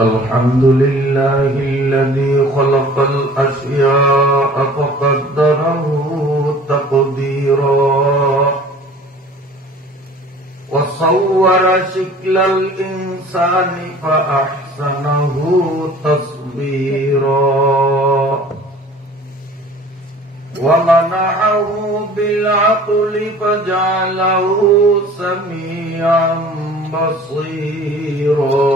الحمد لله الذي خلق الأشياء فقدره تقديرا وصور شكل الإنسان فأحسنه تصويرا ومنعه بالعقل فجعله سميعا بصيرا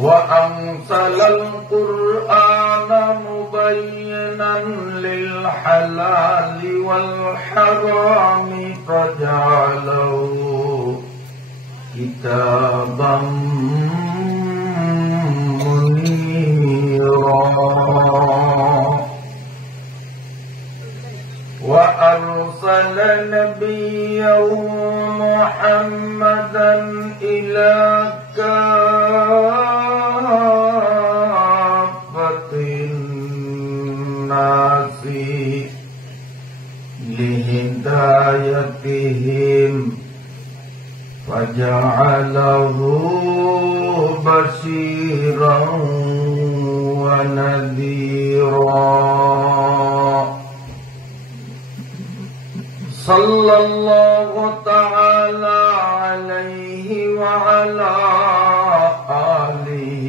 وأنزل القرآن مبينا للحلال والحرام فجعله كتابا وأرسل نبيه محمدا إلى كافة الناس لهدايتهم فجعله بشيرا ونذيرا صلى الله تعالى عليه وعلى آله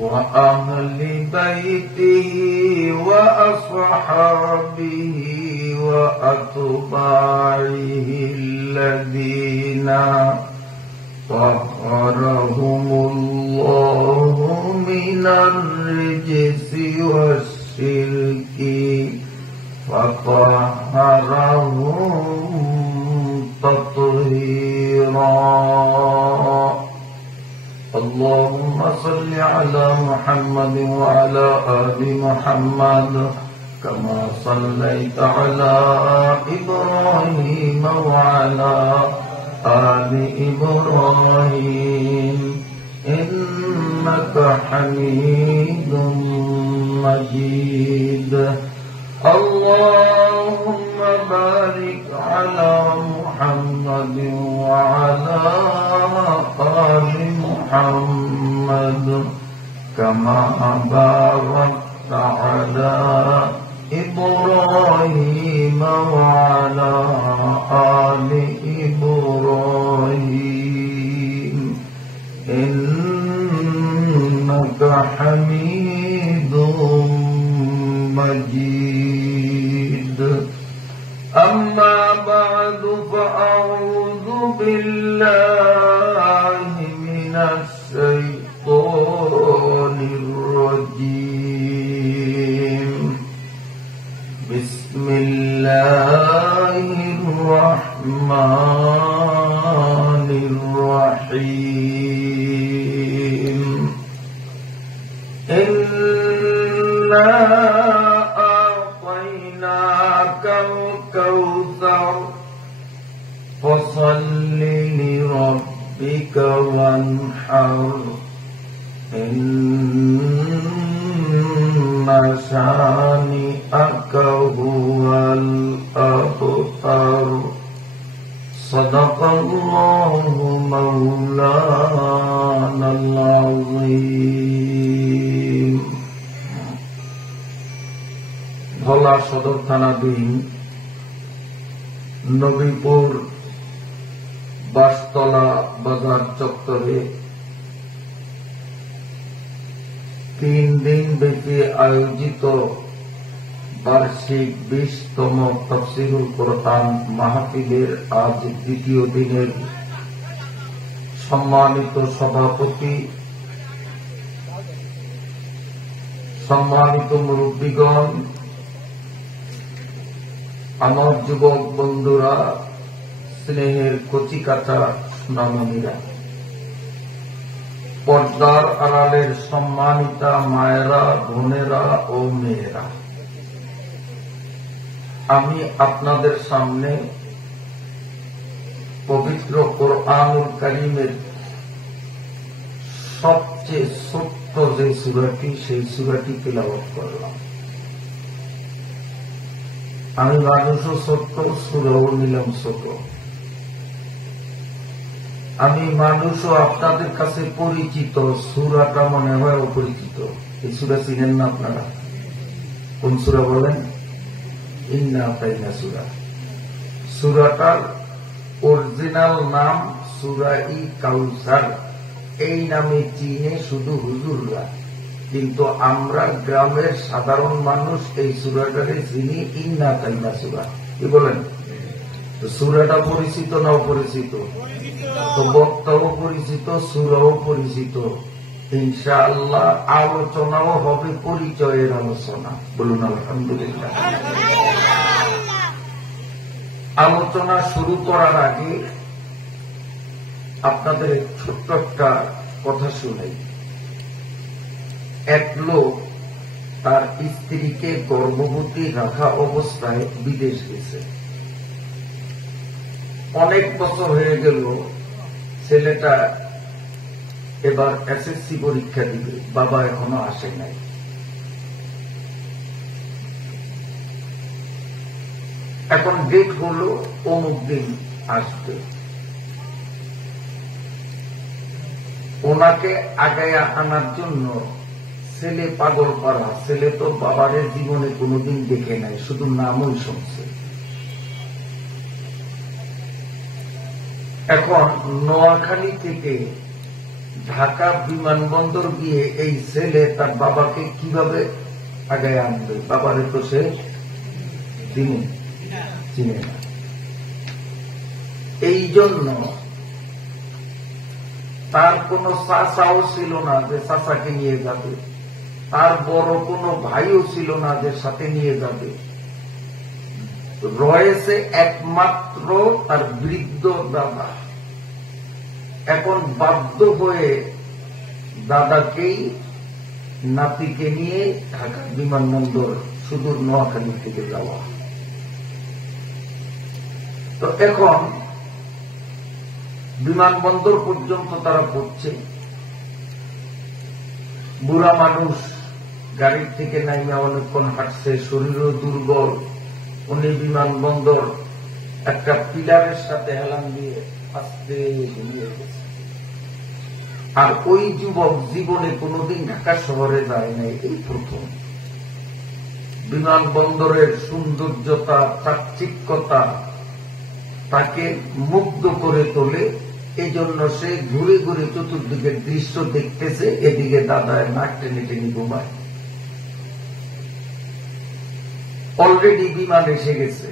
وأهل بيته وأصحابه وأتباعه الذين طهرهم الله من الرجس والشرك فطهرهم تطهيرا اللهم صل على محمد وعلى آل محمد كما صليت على إبراهيم وعلى آل إبراهيم إنك حميد مجيد اللهم بارك على محمد وعلى آل محمد كما باركت على إبراهيم وعلى آل إبراهيم إنك حميد مجيد أما بعد فأعوذ بالله من الشيطان الرجيم بسم الله الرحمن الرحيم إنا أعطيناك الكوثر فصل لربك وانحر إن شانئك هو الأبتر صدق الله مولانا العظيم ভোলা সদর থানাধীন নবীপুর বাসতলা বাজার চত্বরে 3 দিন ব্যাপী আয়োজিত বার্ষিক 20তম তাফসীরুল কোরআন মাহফিলের আজ দ্বিতীয় দিনের সম্মানিত সভাপতি, সম্মানিত মুরব্বীগণ, আমার যুবক বন্ধুরা, স্নেহের কচিকাঁচা সোনামণিরা, পর্দার আড়ালের সম্মানিতা মায়েরা, বোনেরা ও মেয়েরা, আমি আপনাদের সামনে পবিত্র কোরআনুল কারীমের সবচেয়ে ছোট্ট যে সূরাটি, সেই সূরাটি তিলাওয়াত করলাম। আমি মানুষও ছোট্ট, সূরাও নিলাম ছোট। আমি মানুষও আপনাদের কাছে পরিচিত, সূরাটা মনে হয় অপরিচিত। এই সূরা চিনেন না আপনারা? কোন সূরা বলেন? ইন্না আতাইনা সূরা। সূরাটার অরিজিনাল নাম সূরা-ই কাউসার। এই নামে চিনে শুধু হুজুররা, কিন্তু আমরা গ্রামের সাধারণ মানুষ এই সূরাটাকে চিনি ইন্না আতাইনা সূরা। কি বলেন? তো সূরাটা পরিচিত না অপরিচিত? তো বক্তাও পরিচিত, সূরাও পরিচিত। ইনশাআল্লাহ আলোচনাও হবে পরিচয়ের আলোচনা। বলুন আলহামদুলিল্লাহ। আলোচনা শুরু করার আগে আপনাদের ছোট্ট একটা কথা শুনাই। এক লোক তার স্ত্রীকে গর্ভবতী রাখা অবস্থায় বিদেশ গেছে। অনেক বছর হয়ে গেল, ছেলেটা এবার এসএসসি পরীক্ষা দিবে, বাবা এখনো আসে নাই। এখন ডেট হলো অমুক দিন আসবে। ওনাকে আগায়া আনার জন্য ছেলে পাগল পাড়া। ছেলে তো বাবারের জীবনে কোনোদিন দেখে নাই, শুধু নামই শুনছে। এখন নোয়াখালী থেকে ঢাকা বিমানবন্দর গিয়ে এই ছেলে তার বাবাকে কিভাবে আগায় আনবে? বাবারে তো সে চিনে না। এই জন্য তার কোন চাচাও ছিল না যে চাচাকে নিয়ে যাবে, তার বড় কোনো ভাইও ছিল না যে সাথে নিয়ে যাবে। রয়েছে একমাত্র তার বৃদ্ধ দাদা। এখন বাধ্য হয়ে দাদাকেই নাতিকে নিয়ে ঢাকা বিমানবন্দর সুদূর নোয়াখালী থেকে যাওয়া। তো এখন বিমানবন্দর পর্যন্ত তারা পড়ছে। বুড়া মানুষ গাড়ির থেকে নাইমে অনেকক্ষণ হাঁটছে, শরীরও দুর্বল। উনি বিমানবন্দর একটা পিলারের সাথে হেলান দিয়ে আস্তে ঘুমিয়ে গেছে। আর ওই যুবক জীবনে কোনোদিন ঢাকা শহরে যায় নাই, এই প্রথম। বিমানবন্দরের সৌন্দর্যতা, চাকচিক্যতা তাকে মুগ্ধ করে তোলে। এই জন্য সে ঘুরে ঘুরে চতুর্দিকের দৃশ্য দেখতেছে, এদিকে দাদায় নাক টেনে টেনে ঘুমায়। অলরেডি বিমান এসে গেছে,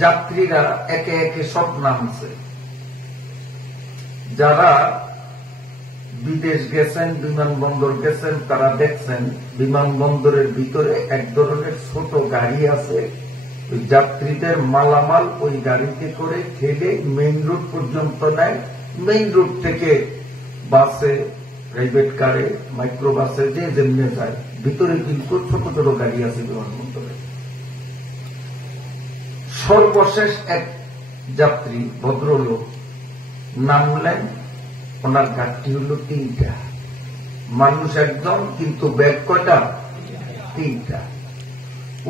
যাত্রীরা একে একে সব নামছে। যারা বিদেশ গেছেন, বিমানবন্দর গেছেন, তারা দেখছেন বিমানবন্দরের ভিতরে এক ধরনের ছোট গাড়ি আছে। ওই যাত্রীদের মালামাল ওই গাড়িতে করে ঠেলে মেইন রোড পর্যন্ত নেয়। মেইন রোড থেকে বাসে, প্রাইভেট কারে, মাইক্রো বাসে যে যেমনি যায়। ভিতরে কিন্তু ছোট ছোট গাড়ি আছে বিমানবন্দরে। সর্বশেষ এক যাত্রী ভদ্রলোক নামলেন, ওনার গাড়ি হলো 3টা। মানুষ একজন, কিন্তু ব্যাগ কয়টা? 3টা।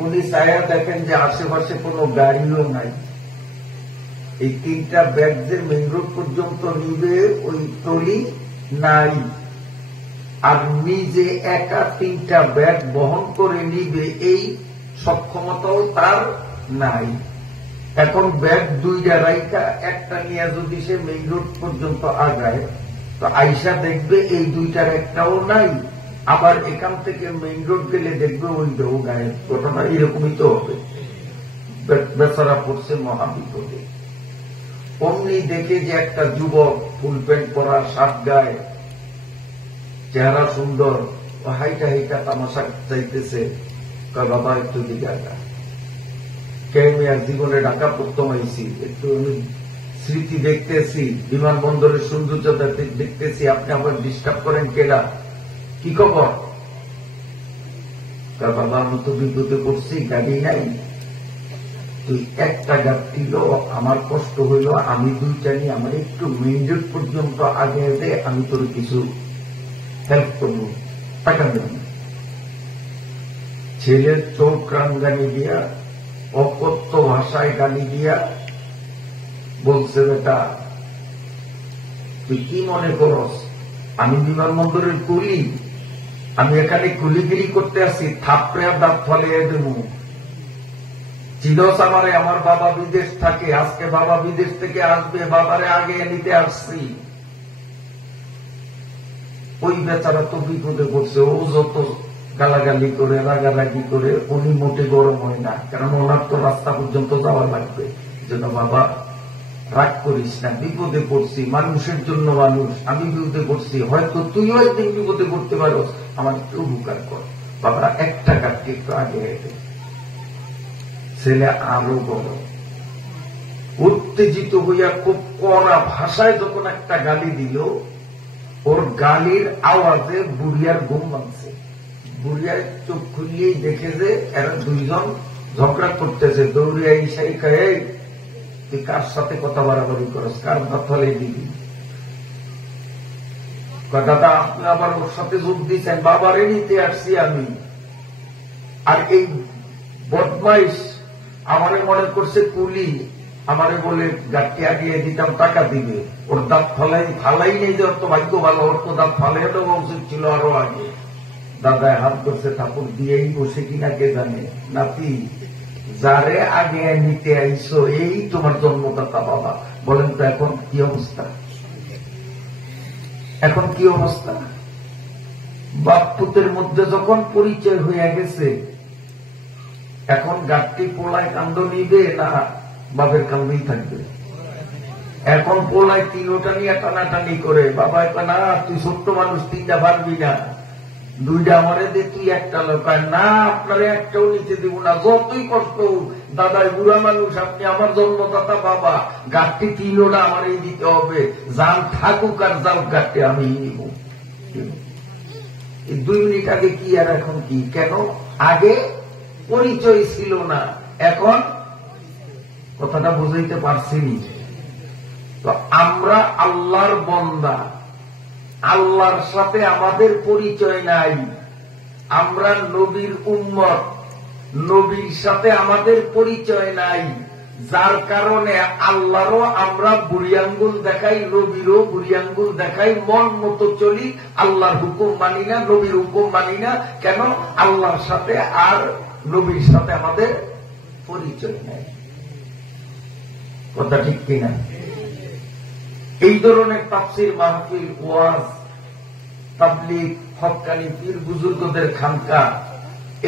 উনি চায়া দেখেন যে আশেপাশে কোনো গাড়িও নাই। এই 3টা ব্যাগ যে মেইন রোড পর্যন্ত নিবে ওই ট্রলি নাই। আর নিজে একা 3টা ব্যাগ বহন করে নিবে এই সক্ষমতাও তার নাই। এখন ব্যাগ 2টা রাইখা একটা নিয়ে যদি সে মেইন রোড পর্যন্ত আগায়, তো আইসা দেখবে এই 2টার একটাও নাই। আবার এখান থেকে মেইন রোড গেলে দেখবে ওইটাও গায়েব। ঘটনা এরকমই তো হবে। বেচারা পড়ছে মহাবিপদে। অমনি দেখে যে একটা যুবক ফুল প্যান্ট পরা, শার্ট গায়ে, চেহারা সুন্দর, হাইটা হাইটা তামাশা চাইতেছে। বাবা একটু দিকে আগা, আমি আর জীবনে ঢাকা প্রথম আইসি, একটু আমি স্মৃতি দেখতেছি, বিমানবন্দরের সৌন্দর্যতা দেখতেছি, আপনি আবার ডিস্টার্ব করেন কেডা? কি খবর? বাবা আমি তো বিপদে পড়ছি, গাড়ি নাই। তুই একটা যাত্রী লো, আমার কষ্ট হইল, আমি 2টা নিয়ে আমার একটু মেইন রোড পর্যন্ত আগে দে, আমি তোর কিছু হেল্প করব, টাকা দেব। ছেলের চোখ রাঙ্গানি দিয়া, অকথ্য ভাষায় গালি দিয়া বলছে, বেটা তুই কি মনে করস আমি বিমানবন্দরের কুলি? আমি এখানে কুলিগিরি করতে আসি, থাপড়ে দাঁত ফলে দেব। চিরস আমারে, আমার বাবা বিদেশ থাকে, আজকে বাবা বিদেশ থেকে আসবে, বাবারে আগে নিতে আসছি। ওই বেচারা তো বিপদে পড়ছে, ও যত গালাগালি করে রাগারাগি করে উনি মোটে গরম হয় না, কারণ ওনার তো রাস্তা পর্যন্ত যাওয়া লাগবে। জন্য বাবা রাগ করিস না, বিপদে পড়ছি, মানুষের জন্য মানুষ, আমি বিপদে পড়ছি, হয়তো তুইও একদিন বিপদে পড়তে পারো, আমার একটু উপকার কর। বাবা 1 টাকা একটু আগে হেঁটে। ছেলে আরো বড় উত্তেজিত হইয়া খুব কড়া ভাষায় যখন একটা গালি দিল, ওর গালির আওয়াজে বুড়িয়ার ঘুম ভাঙছে। বুড়িয়ার চোখ খুললেই দেখে যে এরা দুইজন ঝগড়া করতেছে। দৌড়িয়া ইসাই খায়, তুই কার সাথে কথা বাড়াবাড়ি করস, কার ফলে দিবি? দাদা আপনি আবার ওর সাথে যোগ দিচ্ছেন? বাবারে নিতে আসছি আমি। আর এই বদমাইশ আমারে মনে করছে কুলি, আমারে বলে গাড়ি আগিয়ে দিতাম টাকা দিবে। ওর দাঁত ফালাই নেই যে ওর তো ভাগ্য ভালো, ওর তো দাঁত ফালাই দেওয়া উচিত ছিল আরো আগে। দাদায় হাত করছে, ঠাকুর দিয়েই বসে কিনা কে জানে। নাতি যারে আগে নিতে আইসো এই তোমার জন্মদাতা বাবা। বলেন তো এখন কি অবস্থা? এখন কি অবস্থা? বাপ পুতের মধ্যে যখন পরিচয় হয়ে গেছে, এখন গাছটি পোলায় কান্দ নিবে না বাপের কান্দেই থাকবে? এখন পোলায় তিনোটা নিয়ে টানাটানি করে, বাবা না তুই ছোট্ট মানুষ, 3টা পারবি না, 2টা আমারে দে, তুই একটা লোক। না আপনারা একটাও নিতে দেব না, যতই কষ্ট। দাদাই বুড়া মানুষ, আপনি আমার জন্মদাতা বাবা, গাছটি 3টা আমারই দিতে হবে, যান থাকুক আর যাও গাছটি আমি নিব। এই 2 মিনিট আগে কি আর এখন কি? কেন? আগে পরিচয় ছিল না, এখন কথাটা বুঝাইতে পারছিনি। তো আমরা আল্লাহর বান্দা, আল্লাহর সাথে আমাদের পরিচয় নাই। আমরা নবীর উম্মত, নবীর সাথে আমাদের পরিচয় নাই, যার কারণে আল্লাহরও আমরা বুড়ি আঙ্গুল দেখাই, নবীরও বুড়ি আঙ্গুল দেখাই, মন মতো চলি, আল্লাহর হুকুম মানি না, নবীর হুকুম মানি না। কেন? আল্লাহর সাথে আর নবীর সাথে আমাদের পরিচয় নাই। কথা ঠিক কিনা? এই ধরনের তাফসীর মাহফিল, ওয়াজ, তাবলীগ, হক্কানি পীর বুজুর্গদের খানকা,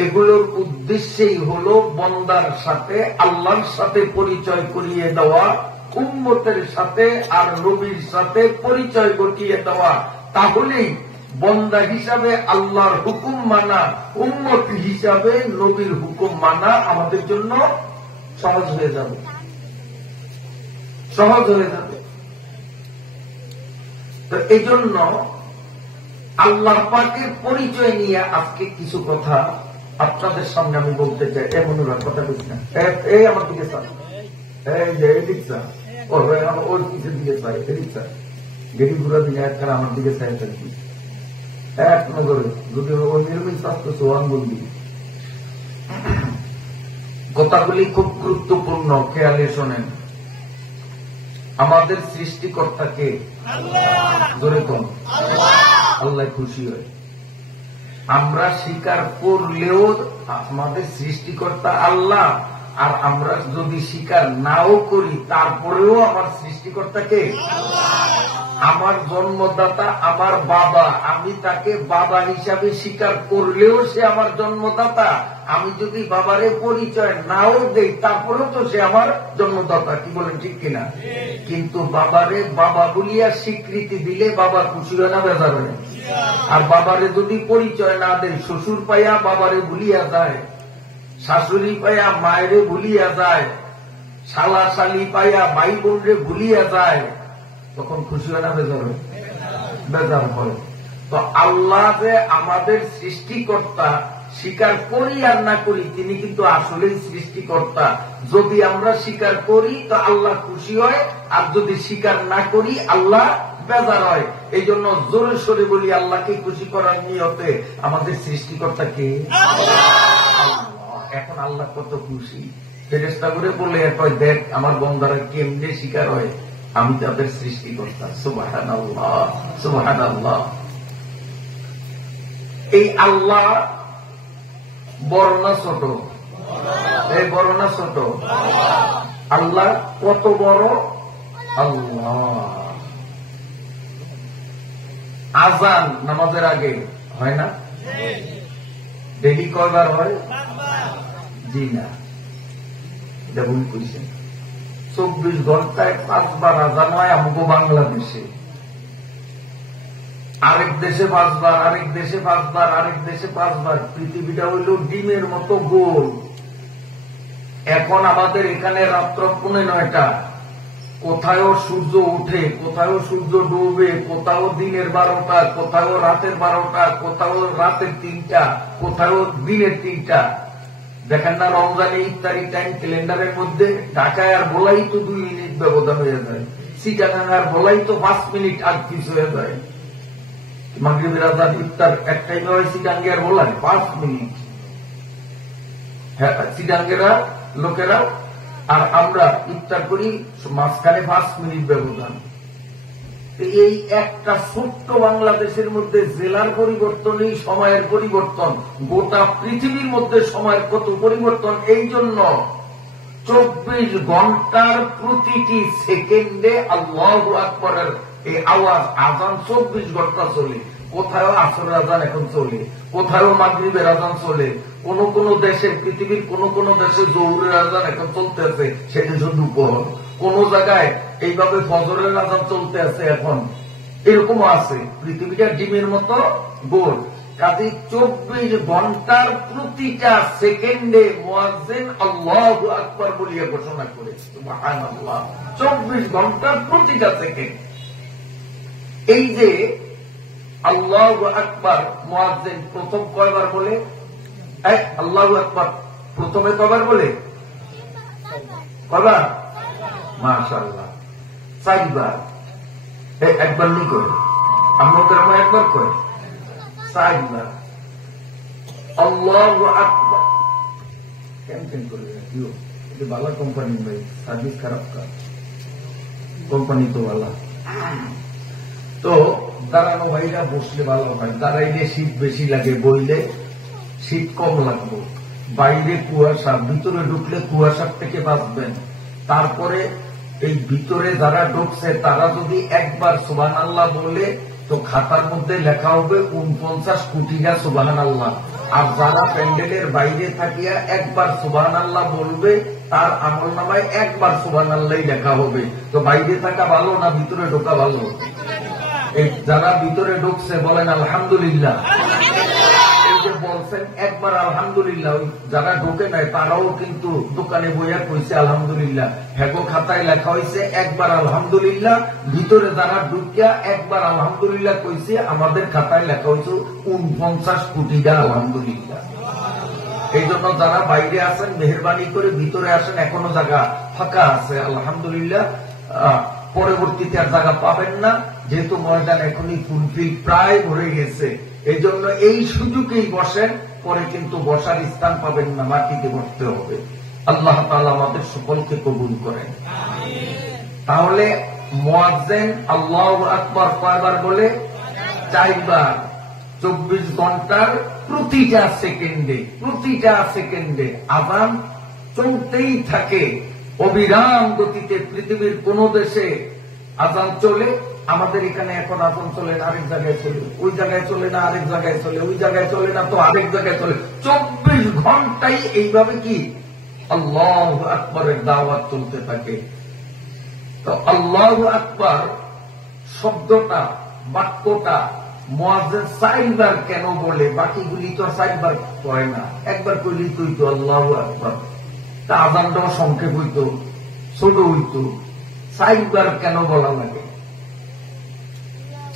এগুলোর উদ্দেশ্যেই হল বন্দার সাথে আল্লাহর সাথে পরিচয় করিয়ে দেওয়া, উম্মতের সাথে আর নবীর সাথে পরিচয় ঘটিয়ে দেওয়া। তাহলেই বন্দা হিসাবে আল্লাহর হুকুম মানা, উম্মত হিসাবে নবীর হুকুম মানা আমাদের জন্য সহজ হয়ে যাবে, সহজ হয়ে যাবে। তো এই জন্য আল্লাহ পাকের পরিচয় নিয়ে আজকে কিছু কথা আপনাদের সামনে আমি বলতে চাই। এমন কথা বলছি না, এই আমার দিকে চান, এই যে রিক্সা ওর কিছু দিকে চাই, রিক্সা গেটি ঘুরা দিকে একখানা আমার দিকে চাই থাকবি, এক নগরে যদি ওই নির্মিত স্বাস্থ্য সোহান বলবি। কথাগুলি খুব গুরুত্বপূর্ণ, খেয়ালে শোনেন। আমাদের সৃষ্টিকর্তাকে ধরে কম আল্লাহ খুশি হয়। আমরা স্বীকার করলেও আমাদের সৃষ্টিকর্তা আল্লাহ, আর আমরা যদি স্বীকার নাও করি তারপরেও আমার সৃষ্টিকর্তাকে, আমার জন্মদাতা আমার বাবা, আমি তাকে বাবা হিসাবে স্বীকার করলেও সে আমার জন্মদাতা। আমি যদি বাবারে পরিচয় নাও দেই তারপরেও তো সে আমার জন্মদাতা। কি বলেন ঠিক কিনা? কিন্তু বাবারে বাবা বলিয়া স্বীকৃতি দিলে বাবা খুশি হয় না, বেজার হয়? আর বাবারে যদি পরিচয় না দেয়, শ্বশুর পাইয়া বাবারে ভুলিয়া যায়, শাশুড়ি পাইয়া মায়েরে ভুলিয়া যায়, শালা শালি পাইয়া ভাই বোনরে ভুলিয়া যায়, তখন খুশি হয় না, বেজার হয়? বেজার হয়। তো আল্লাহ যে আমাদের সৃষ্টিকর্তা, স্বীকার করি আর না করি তিনি কিন্তু আসলেই সৃষ্টিকর্তা। যদি আমরা স্বীকার করি তো আল্লাহ খুশি হয়, আর যদি স্বীকার না করি আল্লাহ বেজার হয়। এই জন্য জোরে সোরে বলি, আল্লাহকে খুশি করার নিয়তে আমাদের সৃষ্টিকর্তাকে এখন আল্লাহ কত খুশি। ফেরেশতা করে বলে দেখ আমার বন্দারা কেমনে শিকার হয়, আমি তাদের সৃষ্টিকর্তা। সুবহানাল্লাহ, সুবহানাল্লাহ। এই আল্লাহ বড় না ছোট? এই বড় না ছোট? আল্লাহ কত বড়? আল্লাহ আজান নামাজের আগে হয় না? ডেলি কয়বার হয়? জি না, এটা ভুল করেছেন। 24 ঘন্টায় 5 বার আজান হয় আমাকে বাংলাদেশে। আরেক দেশে 5 বার, আরেক দেশে 5 বার, আরেক দেশে 5 বার। পৃথিবীটা হইল ডিমের মতো গোল। এখন আমাদের এখানে রাত্র 9:30, কোথাও সূর্য উঠে, কোথাও সূর্য ডুবে, কোথাও দিনের 12টা, কোথাও রাতের 12টা, কোথাও রাতের 3টা, কোথাও দিনের 3টা। দেখেন না রমজানে ইফতারি টাইম ক্যালেন্ডারের মধ্যে ঢাকায় আর বলাই তো 2 মিনিট ব্যবধান হয়ে যায়, চিটাগাং আর বলাই তো 5 মিনিট আর পিছ হয়ে যায়। মাগরিবের আজান ইফতার এক টাইমে হয়, চিটাঙ্গে আর বলাই 5 মিনিট। হ্যাঁ, চিটাঙ্গেরা লোকেরা আর আমরা ইফতার করি মাঝখানে 5 মিনিট ব্যবধান। এই একটা ছোট্ট বাংলাদেশের মধ্যে জেলার পরিবর্তন, এই সময়ের পরিবর্তন, গোটা পৃথিবীর মধ্যে সময়ের কত পরিবর্তন। এই জন্য 24 ঘন্টার প্রতিটি সেকেন্ডে আল্লাহু আকবারের এই আওয়াজ, আজান 24 ঘন্টা চলে। কোথাও আসরের আজান এখন চলে, কোথাও মাগরিবের আজান চলে, কোন কোন দেশে, পৃথিবীর কোন কোন দেশে জোহরের আজান এখন চলতে আছে, সেটা শুধু দুপুর। কোন জায়গায় এইভাবে ফজরের আজান চলতে আছে এখন, এরকমও আছে। পৃথিবীটা ডিমের মতো গোল। কাজে 24 ঘন্টার প্রতিটা সেকেন্ডে মুয়াজ্জিন আল্লাহু আকবার বলিয়া ঘোষণা করে, সুবহানাল্লাহ। 24 ঘন্টার প্রতিটা সেকেন্ড। এই যে আল্লাহু আকবার মুয়াজ্জিন প্রথম কয়বার বলে? আল্লাহু আকবার প্রথমে কয়বার বলে? কয়বার? মাশাআল্লাহ, 4 বার। একবার নি করে আপনাদের একবার করে 4 বার আল্লাহু আকবার। কেন করে এটা ভালো কোম্পানি ভাই, সার্ভিস খারাপ কাজ, কোম্পানি তো ভালো। তো দাঁড়ানো ভাইরা বসলে ভালো হয়, দাঁড়াইলে শীত বেশি লাগে, বইলে শীত কম লাগবে। বাইরে কুয়াশা, ভিতরে ঢুকলে কুয়াশার থেকে বাঁচবেন। তারপরে এই ভিতরে যারা ঢুকছে তারা যদি একবার সুবহানাল্লাহ বলে তো খাতার মধ্যে লেখা হবে 49 কোটিটা সুবহানাল্লাহ। আর যারা প্যান্ডেলের বাইরে থাকিয়া একবার সুবহানাল্লাহ বলবে তার আমলনামায় একবার সুবহানাল্লাহ লেখা হবে। তো বাইরে থাকা ভালো না ভিতরে ঢোকা ভালো? এই যারা ভিতরে ঢুকছে বলেন আলহামদুলিল্লাহ। এই যে বলছেন একবার আলহামদুলিল্লাহ, যারা ঢোকে নাই তারাও কিন্তু দোকানে বইয়া কইছে আলহামদুলিল্লাহ। হেগো খাতায় লেখা হয়েছে একবার আলহামদুলিল্লাহ। ভিতরে যারা ঢুকিয়া একবার আলহামদুলিল্লাহ কইছে, আমাদের খাতায় লেখা হয়েছে 49 কোটিটা আলহামদুলিল্লাহ। এই জন্য যারা বাইরে আছেন মেহরবানি করে ভিতরে আসেন, এখনো জায়গা ফাঁকা আছে আলহামদুলিল্লাহ। পরবর্তীতে আর জায়গা পাবেন না, যেহেতু ময়দান এখনই ফুলফিল প্রায় ভরে গেছে। এই জন্য এই সুযোগেই বসেন, পরে কিন্তু বসার স্থান পাবেন না, মাটিতে বসতে হবে। আল্লাহ তাআলা আমাদের সকলকে কবুল করেন। তাহলে মুয়াজ্জিন আল্লাহু আকবার কয়বার বলে? 4 বার। 24 ঘন্টার প্রতিটা সেকেন্ডে আযান চলতেই থাকে অবিরাম গতিতে। পৃথিবীর কোন দেশে আযান চলে, আমাদের এখানে এখন আযান চলে না, আরেক জায়গায় চলে, ওই জায়গায় চলে না, আরেক জায়গায় চলে, ওই জায়গায় চলে না তো আরেক জায়গায় চলে। 24 ঘন্টাই এইভাবে কি আল্লাহু আকবারের দাওয়াত চলতে থাকে। তো আল্লাহু আকবার শব্দটা, বাক্যটা মুয়াজ্জিন 4 বার কেন বলে? বাকিগুলি তো 4 বার কয় না, একবার কইলেই তো হইতো আল্লাহু আকবার। তা আযানটাও সংক্ষেপ হইতো, ছোট হইতো। 4 বার কেন বলা লাগে?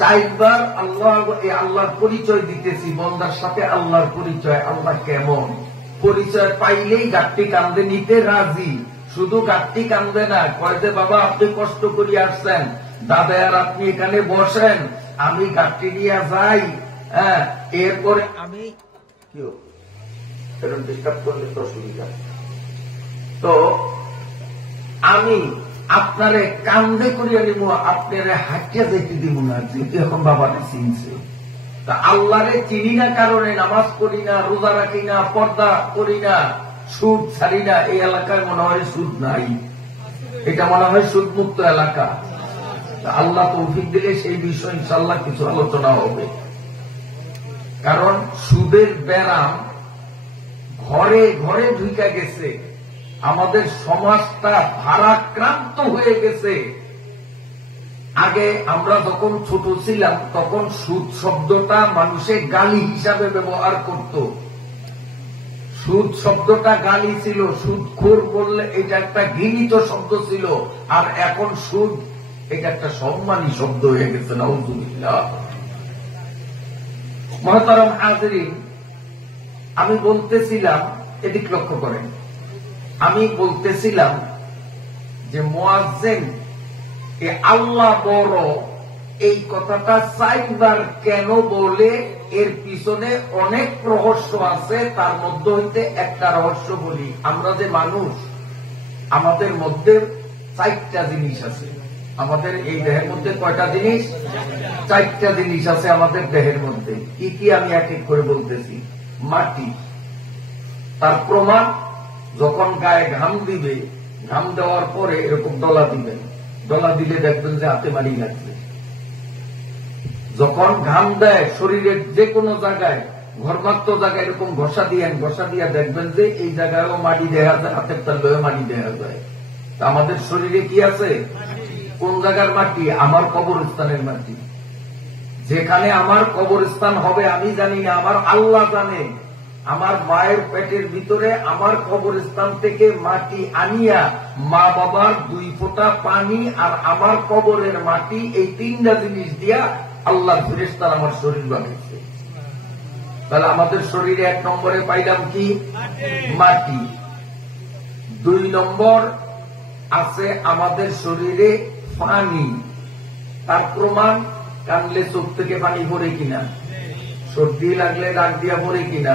4 বার আল্লাহর পরিচয় দিতেছি, বন্দার সাথে আল্লাহর পরিচয়। আল্লাহ কেমন? পরিচয় পাইলেই গাট্টি কান্দে নিতে রাজি। শুধু গাট্টি কান্দে না, কয় যে বাবা আপনি কষ্ট করে আসছেন, দাদা আর আপনি এখানে বসেন, আমি গাট্টি নিয়ে যাই। হ্যাঁ, এরপরে আমি ডিস্টার্ব করলে তো অসুবিধা। তো আমি আপনারে কান্দে করিয়া নিব, আপনারে হাঁটিয়া যাইতে দিব না, যেহেতু এখন বাবারে চিনছে। তা আল্লাহরে চিনি না কারণে নামাজ পড়ি না, রোজা রাখি না, পর্দা করি না, সুদ ছাড়ি না। এই এলাকায় মনে হয় সুদ নাই, এটা মনে হয় সুদ মুক্ত এলাকা। আল্লাহ তৌফিক দিলে সেই বিষয় ইনশাআল্লাহ কিছু আলোচনা হবে। কারণ সুদের ব্যারাম ঘরে ঘরে ঢুকে গেছে, আমাদের সমাজটা ভারাক্রান্ত হয়ে গেছে। আগে আমরা যখন ছোট ছিলাম তখন সুদ শব্দটা মানুষের গালি হিসাবে ব্যবহার করত। সুদ শব্দটা গালি ছিল, সুদখোর বললে এটা একটা ঘৃণিত শব্দ ছিল। আর এখন সুদ এটা একটা সম্মানী শব্দ হয়ে গেছে। নাউযুবিল্লাহ। মুহতারাম হাজিরিন, আমি বলতেছিলাম, এদিক লক্ষ্য করেন, আমি বলতেছিলাম যে মুয়াজ্জিন আল্লাহ বড় এই কথাটা চাইবার কেন বলে, এর পিছনে অনেক রহস্য আছে। তার মধ্যে হইতে একটা রহস্য বলি, আমরা যে মানুষ, আমাদের মধ্যে 4টা জিনিস আছে। আমাদের এই দেহের মধ্যে কয়টা জিনিস? 4টা জিনিস আছে আমাদের দেহের মধ্যে। কি কি আমি এক এক করে বলতেছি। মাটি, তার প্রমাণ যখন গায়ে ঘাম দিবে, ঘাম দেওয়ার পরে এরকম ডলা দিবেন, ডলা দিলে দেখবেন যে হাতে মাটি লাগবে। যখন ঘাম দেয় শরীরের যে কোনো জায়গায়, ঘরমাত্র জায়গায় এরকম ঘষা দিয়েন, ঘষা দিয়ে দেখবেন যে এই জায়গায়ও মাটি দেখা যায়, হাতের তালুয়েও মাটি দেখা যায়। আমাদের শরীরে কি আছে? কোন জায়গার মাটি? আমার কবরস্থানের মাটি। যেখানে আমার কবরস্থান হবে আমি জানি না, আমার আল্লাহ জানে। আমার মায়ের পেটের ভিতরে আমার কবরস্থান থেকে মাটি আনিয়া মা বাবার 2 ফোঁটা পানি আর আমার কবরের মাটি, এই 3টা জিনিস দিয়া আল্লাহর ফেরেশতারা আমার শরীর বানিয়েছে। তাহলে আমাদের শরীরে 1 নম্বরে পাইলাম কি? মাটি। 2 নম্বর আছে আমাদের শরীরে পানি। তার প্রমাণ কানলে চোখ থেকে পানি পড়ে কিনা, সর্দি লাগলে ডাক দিয়া পড়ে কিনা,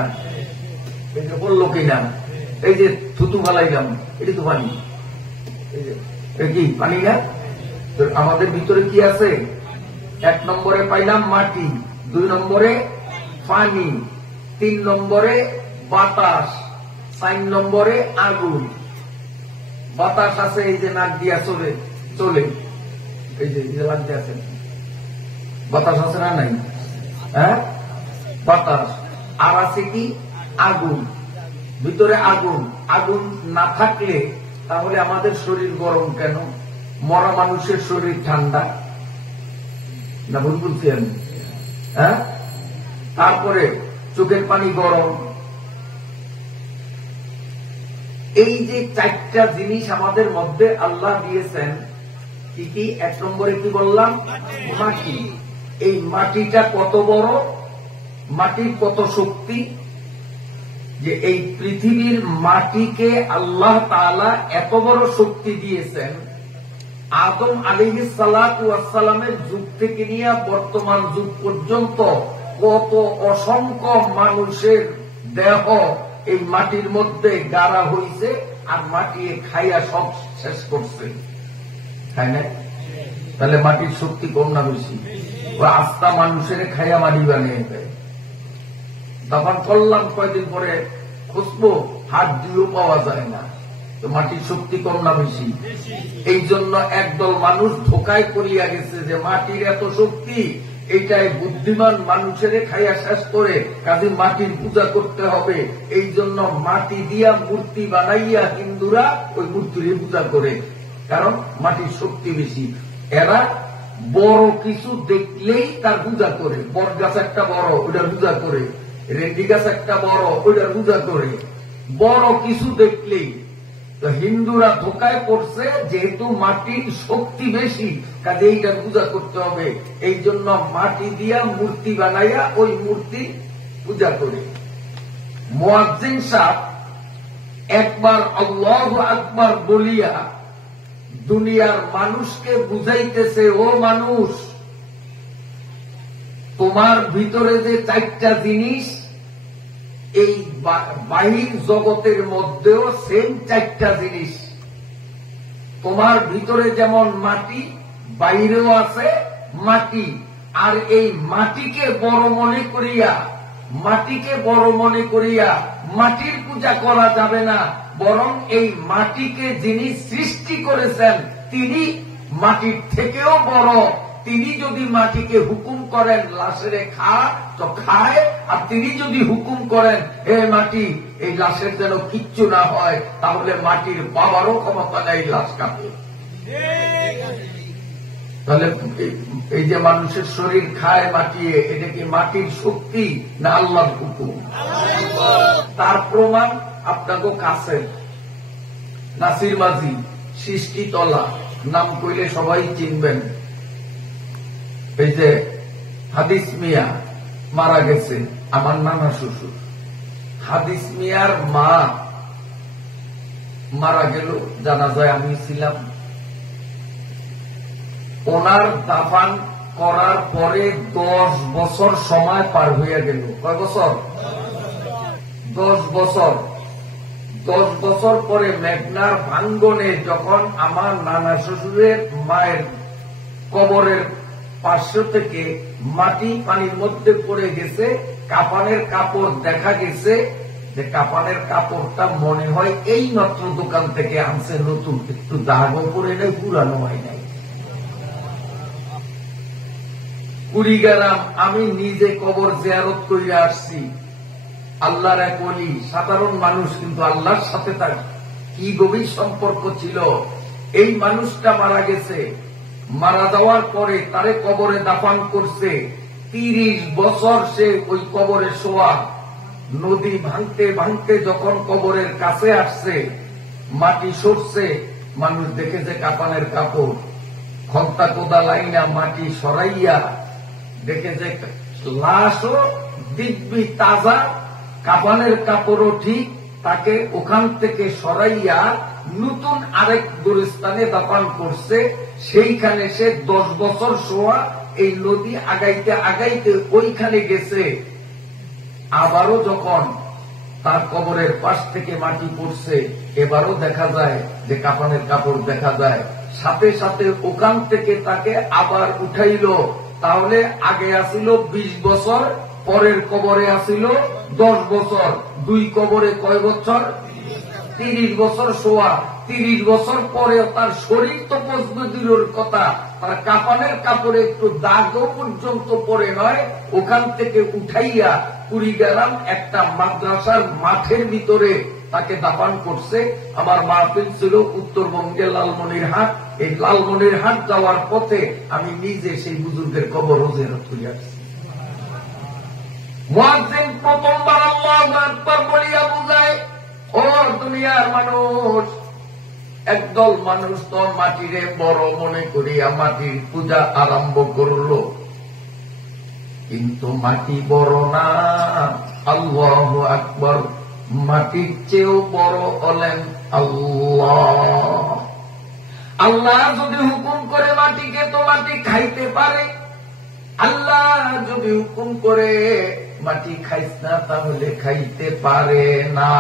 বললো কিনা, এই যে থুতু ফালাইলাম, এটি তো পানি। কি পানি না? আমাদের ভিতরে কি আছে? 1 নম্বরে পাইলাম মাটি, 2 নম্বরে পানি, 3 নম্বরে বাতাস, 4 নম্বরে আগুন। বাতাস আছে এই যে নাক দিয়া চলে চলে, এই যে নাক দিয়ে আছে, বাতাস আছে না নাই? হ্যাঁ, বাতাস। আর আছে কি? আগুন। ভিতরে আগুন। আগুন না থাকলে তাহলে আমাদের শরীর গরম কেন? মরা মানুষের শরীর ঠান্ডা না? ভুল বলছি আমি? হ্যাঁ। তারপরে চোখের পানি গরম। এই যে 4টা জিনিস আমাদের মধ্যে আল্লাহ দিয়েছেন। কি কি? 1 নম্বরে কি বললাম? মাটি। এই মাটিটা কত বড়, মাটির কত শক্তি, যে এই পৃথিবীর মাটিকে আল্লাহ তাআলা এত বড় শক্তি দিয়েছেন। আদম আলাইহিস সালাতু ওয়াস সালামের যুগ থেকে নিয়ে বর্তমান যুগ পর্যন্ত কত অসংখ্য মানুষের দেহ এই মাটির মধ্যে গাড়া হইছে, আর মাটি খাইয়া সব শেষ করছে, তাই না? তাহলে মাটির শক্তি কম না বেশি? আস্থা মানুষের খাইয়া মাটি বানিয়ে দেয়। দাফন করলাম, কয়দিন পরে খুঁজবো, হাত দিয়েও পাওয়া যায় না। তো মাটির শক্তি কম না বেশি? এই জন্য একদল মানুষ ধোকায় পড়িয়া গেছে যে মাটির এত শক্তি, এইটাই বুদ্ধিমান মানুষের খাইয়া শেষ করে, কাজে মাটির পূজা করতে হবে। এই জন্য মাটি দিয়া মূর্তি বানাইয়া হিন্দুরা ওই মূর্তির পূজা করে, কারণ মাটির শক্তি বেশি। এরা বড় কিছু দেখলেই তার পূজা করে। বট গাছ একটা বড়, ওইটার পূজা করে। রেডি গাছ একটা বড়, ওইটার পূজা করে। বড় কিছু দেখলেই। তো হিন্দুরা ধোকায় পড়ছে, যেহেতু মাটির শক্তি বেশি, কাজে এইটার পূজা করতে হবে। এই জন্য মাটি দিয়া মূর্তি বানাইয়া ওই মূর্তি পূজা করে। মুয়াজ্জিন সাহেব একবার আল্লাহু আকবার বলিয়া দুনিয়ার মানুষকে বুঝাইতেছে, ও মানুষ, তোমার ভিতরে যে 4টা জিনিস, এই বাহির জগতের মধ্যেও সেম 4টা জিনিস তোমার ভিতরে যেমন মাটি, বাইরেও আছে মাটি। আর এই মাটিকে বড় মনে করিয়া, মাটির পূজা করা যাবে না, বরং এই মাটিকে যিনি সৃষ্টি করেছেন তিনি মাটির থেকেও বড়। তিনি যদি মাটিকে হুকুম করেন লাশেরে খা, তো খায়। আর তিনি যদি হুকুম করেন হে মাটি এই লাশের যেন কিচ্ছু না হয়, তাহলে মাটির বাবারও ক্ষমতা নেই লাশ কাটে। তাহলে এই যে মানুষের শরীর খায় মাটিয়ে, এটা কি মাটির শক্তি না আল্লাহর হুকুম? তার প্রমাণ আপনাকে কাছে নাসির মাঝি সৃষ্টিতলা নাম কইলে সবাই চিনবেন। এই যে হাদিস মিয়া মারা গেছে, আমার নানা শ্বশুর। হাদিস মিয়ার মা মারা গেল, জানাজায় আমি ছিলাম। ওনার দাফান করার পরে 10 বছর সময় পার হইয়া গেল। কয় বছর? 10 বছর। 10 বছর পরে মেঘনার ভাঙ্গনে যখন আমার নানা শ্বশুরের মায়ের কবরের পার্শ্ব থেকে মাটি পানির মধ্যে পড়ে গেছে, কাফনের কাপড় দেখা গেছে, যে কাফনের কাপড়টা মনে হয় এই মাত্র দোকান থেকে আনছে নতুন, একটু দাগও পরে নেই, পুরানো হয় নাই। কুড়িগ্রাম আমি নিজে কবর জিয়ারত করে আসছি। আল্লাহর এক ওলি, সাধারণ মানুষ, কিন্তু আল্লাহর সাথে তার কি গভীর সম্পর্ক ছিল। এই মানুষটা মারা গেছে, মারা যাওয়ার পরে তারে কবরে দাফন করছে। 30 বছর সে ওই কবরে শোয়া। নদী ভাঙতে ভাঙতে যখন কবরের কাছে আসছে, মাটি সরছে, মানুষ দেখে যে কাফনের কাপড়, খন্তা কোদা লাইনা মাটি সরাইয়া দেখে যে লাশও দিব্যি তাজা, কাফনের কাপড়ও ঠিক, তাকে ওখান থেকে সরাইয়া নতুন আরেক গোরস্থানে দাফন করছে। সেইখানে সে 10 বছর শোয়া। এই নদী আগাইতে আগাইতে ওইখানে গেছে। আবারও যখন তার কবরের পাশ থেকে মাটি পড়ছে, এবারও দেখা যায় যে কাফনের কাপড় দেখা যায়। সাথে সাথে ওখান থেকে তাকে আবার উঠাইল। তাহলে আগে আসিল 20 বছর, পরের কবরে আসিল 10 বছর। 2 কবরে কয় বছর? 30 বছর শোয়া। 30 বছর পরে তার শরীর তো পচবে দূরের কথা, তার কাফনের কাপড়ে একটু দাগও পর্যন্ত পরে নয়। ওখান থেকে উঠাইয়া কুড়িগ্রাম একটা মাদ্রাসার মাঠের ভিতরে তাকে দাফন করছে। আমার মাহফিল ছিল উত্তরবঙ্গে লালমনিরহাট। এই লালমনিরহাট যাওয়ার পথে আমি নিজে সেই বুজুর্গের কবর জিয়ারত করে আসছি। মুয়াজ্জিন প্রথমবার আল্লাহু আকবার বলিয়া বুঝায়, ও দুনিয়ার মানুষ, একদল মানুষ তো মাটিরে বড় মনে করিয়া মাটির পূজা আরম্ভ করল, কিন্তু মাটি বড় না। আল্লাহু আকবার। মাটির চেয়েও বড় হলেন আল্লাহ। আল্লাহ যদি হুকুম করে মাটিকে, তো মাটি খাইতে পারে। আল্লাহ যদি হুকুম করে মাটি খাইস না, তাহলে খাইতে পারে না।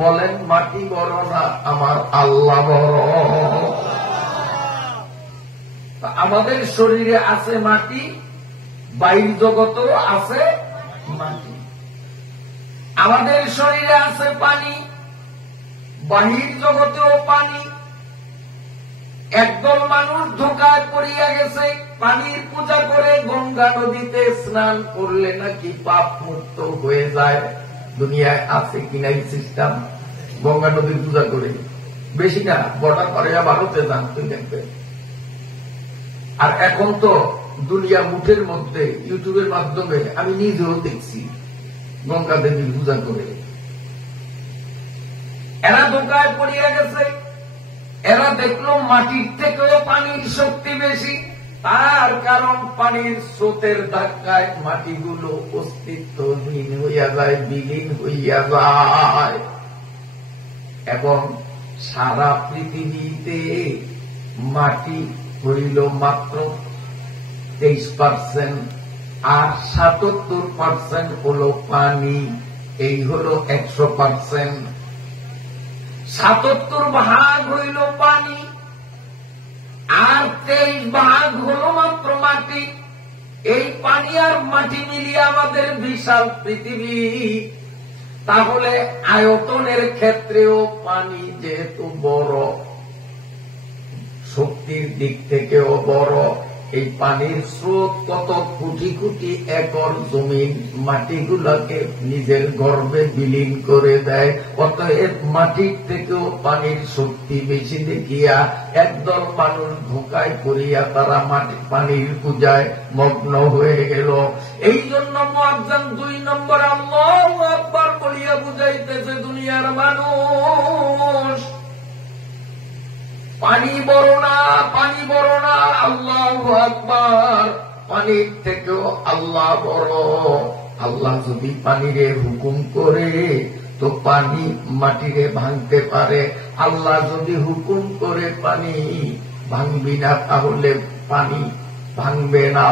বলেন মাটি বড় না আমার আল্লাহ বড়? আমাদের শরীরে আছে মাটি, বাইর জগতেও আছে মাটি। আমাদের শরীরে আছে পানি, বাহির জগতেও পানি। একদল মানুষ ধোঁকায় পড়িয়া গেছে, পানির পূজা করে গঙ্গা নদীতে স্নান করলে নাকি পাপ মুক্ত হয়ে যায়। দুনিয়ায় আছে কিনা এই সিস্টেম? গঙ্গা নদীর পূজা করে বেশি না, বর্ডার করে ভারতে যান দেখবেন। আর এখন তো দুনিয়া মুঠের মধ্যে ইউটিউবের মাধ্যমে আমি নিজেও দেখছি গঙ্গা দেবীর পূজা করে। এরা ধোঁকায় পড়িয়া গেছে। এরা দেখলো মাটির থেকেও পানির শক্তি বেশি। তার কারণ পানির স্রোতের ধাক্কায় মাটিগুলো অস্তিত্বহীন হইয়া যায়, বিলীন হইয়া যায়। এবং সারা পৃথিবীতে মাটি হইল মাত্র 23%, আর 77% হল পানি। এই হল 100%। 77 ভাগ হইল পানি, আর 23 ভাগ হলো মাত্র মাটি। এই পানি আর মাটি মিলিয়ে আমাদের বিশাল পৃথিবী। তাহলে আয়তনের ক্ষেত্রেও পানি যেহেতু বড়, শক্তির দিক থেকেও বড়, এই পানির স্রোত কত কোটি কোটি একর জমিন মাটিগুলোকে নিজের গর্ভে বিলীন করে দেয়। অতএব মাটির থেকেও পানির শক্তি বেশি দেখিয়া একদল মানুষ ধোঁকায় পড়িয়া তারা পানির পূজায় মগ্ন হয়ে গেল। এই জন্য মুয়াজ্জিন 2 নম্বর আল্লাহু আকবার বলিয়া বুঝাইতেছে দুনিয়ার মানুষ, পানি বড় না, পানি বড় না, আল্লাহু আকবার, পানির থেকেও আল্লাহ বড়। আল্লাহ যদি পানিরে হুকুম করে তো পানি মাটিরে ভাঙতে পারে। আল্লাহ যদি হুকুম করে পানি ভাঙবি না, তাহলে পানি ভাঙবে না।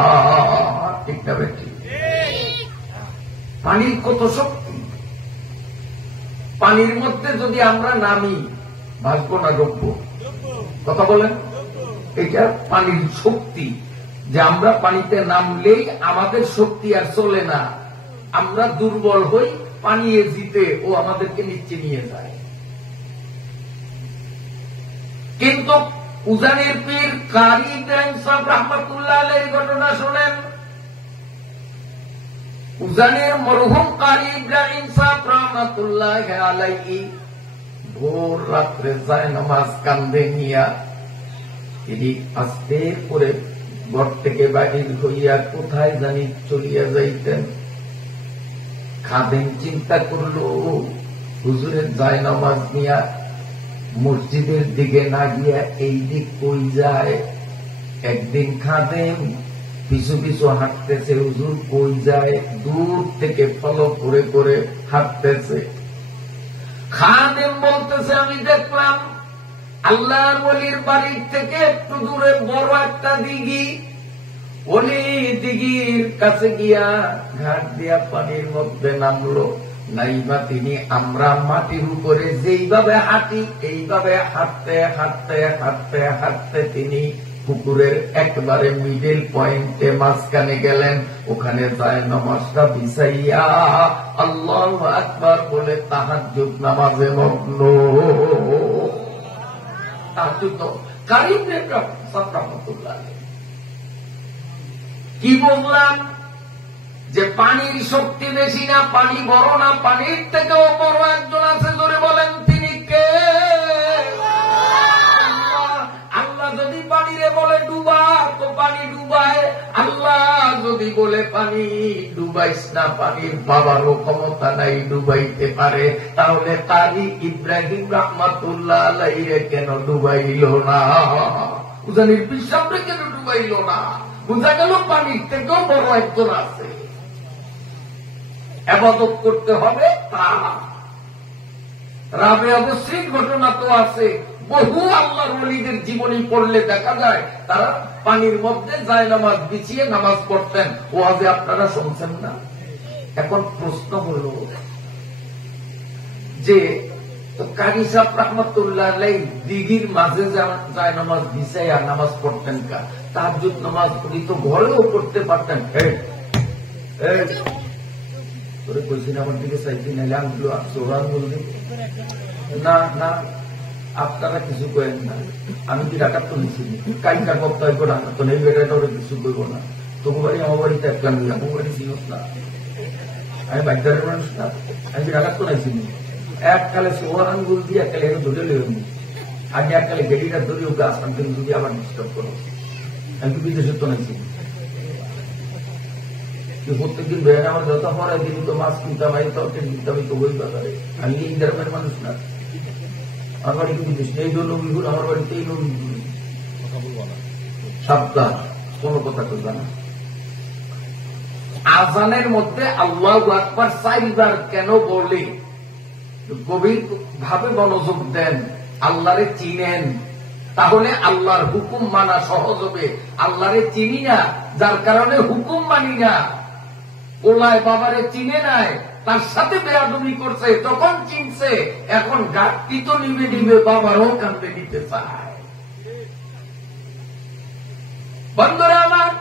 ঠিক না বেটি? পানির কত শক্তি! পানির মধ্যে যদি আমরা নামি, ভাগবো না ডুববো? কথা বলেন। এটা পানির শক্তি, যে আমরা পানিতে নামলেই আমাদের শক্তি আর চলে না, আমরা দুর্বল হই, পানিয়ে জিতে ও আমাদেরকে নিচে নিয়ে যায়। কিন্তু উজানির পীর কারি ইব্রাহিম সাহেব রহমতুল্লাহ আলাইহির ঘটনা শোনেন। উজানের মরহুম কারি ইব্রাহিম সাহেব রহমতুল্লাহ আলাইহি ভোর রাত্রে যায় নামাজ কান্দে নিয়া তিনি আস্তে করে ঘর থেকে বাহির হইয়া কোথায় জানি চলিয়া যাইতেন। খাদেম চিন্তা করল হুজুরের যায় নামাজ নিয়া মসজিদের দিকে না গিয়া এই দিক কই যায়। একদিন খাদেম পিছু পিছু হাঁটতেছে, হুজুর কই যায়, দূর থেকে ফলো করে করে হাঁটতেছে। খাদেম বলতেছে আমি দেখলাম আল্লাহর ওলির বাড়ির থেকে একটু দূরে বড় একটা দিঘি, ওলি দিঘির কাছে গিয়া ঘাট দিয়া পানির মধ্যে নামলো। নাইবা তিনি আমরা মাটির উপরে যেইভাবে হাঁটি এইভাবে হাঁটতে হাঁটতে হাঁটতে হাঁটতে তিনি পুকুরের একবারে মিডল পয়েন্টে মাঝখানে গেলেন। ওখানে যায় নামাজটা বিছাইয়া আল্লাহু আকবার বলে তাহাজ্জুদ নামাজে মগ্ন। কি বললাম যে পানির শক্তি বেশি না, পানি বড় না, পানির থেকেও বড় একজন আছে, জোরে বলেন তিনি কে? আল্লাহ যদি পানিরে বলে ডুবা তো পানি ডুবায়, আল্লাহ যদি বলে পানি ডুবাইস না, পানির বাবারও ক্ষমতা নাই ডুবাইতে পারে। তাহলে কারি ইব্রাহিম রহমাতুল্লাহ আলাইহি কেন ডুবাইল না? উজানির পীর সাহেব কেন ডুবাইল না? বুঝা গেল পানির থেকেও বড় একজন আছে। ইবাদত করতে হবে তা। রাবেয়া বসরির ঘটনা তো আছে, বহু আল্লাহর ওলিদের জীবনী পড়লে দেখা যায় তারা পানির মধ্যে যায় নামাজ বিছিয়ে নামাজ পড়তেন। ওয়াজে আপনারা শুনছেন না? এখন প্রশ্ন হল যে কারি সাহেব রহমতুল্লাহ আলাইহি দিঘির মাঝে যায় নামাজ বিছাইয়া নামাজ পড়তেন কা? তাহাজ্জুদ নামাজ উনি তো ঘরেও পড়তে পারতেন। তোরে কইছি না আমার দিকে চাইছি, নাইলে আঙ্গুলো সোহান বলবি না। না আপনারা কিছু করেন না, আমি কি ডাকাত তো নিচ্ছি কাইটা করতে হয় ডাকাত তো নেই, বেটাটা ওরা কিছু করবো না। তবু বাড়ি আমার বাড়িতে এক কান আমার বাড়ি চিনত না, আমি বাইদারের মানুষ না, আমি কি ডাকাত তো নাইছি। এককালে সোহান আঙ্গুল দিয়ে এককালে এটা ধরে লেগে আগে এককালে গেডিটা ধরে ওকে আসতাম, কিন্তু যদি আবার ডিস্টার্ব করো। আমি কি বিদেশের তো নাইছি, প্রত্যেকদিন বেড়ে আমার যত পড়ায় দিন তো মাছ কিনতাম, এই তরকারি কিনতাম, তো বই বাজারে। আমি এই ধর্মের মানুষ না, আমার বাড়ি কিন্তু বিদেশ এই নবীগুলো, আমার বাড়িতে এই নবীগুলো সাবধান, কোন কথা তো জানা। আজানের মধ্যে আল্লাহু আকবার 4 বার কেন বলে গভীর ভাবে মনোযোগ দেন, আল্লাহরে চিনেন, তাহলে আল্লাহর হুকুম মানা সহজ হবে। আল্লাহরে চিনি না, যার কারণে হুকুম মানি না। ওলায় বাবারে চিনে নাই, তার সাথে বেয়াদবি করছে, তখন চিনছে, এখন গাঁটটি তো নিবে নিবে, বাবারও কান্দে নিতে চায়। বন্ধুরা আমার,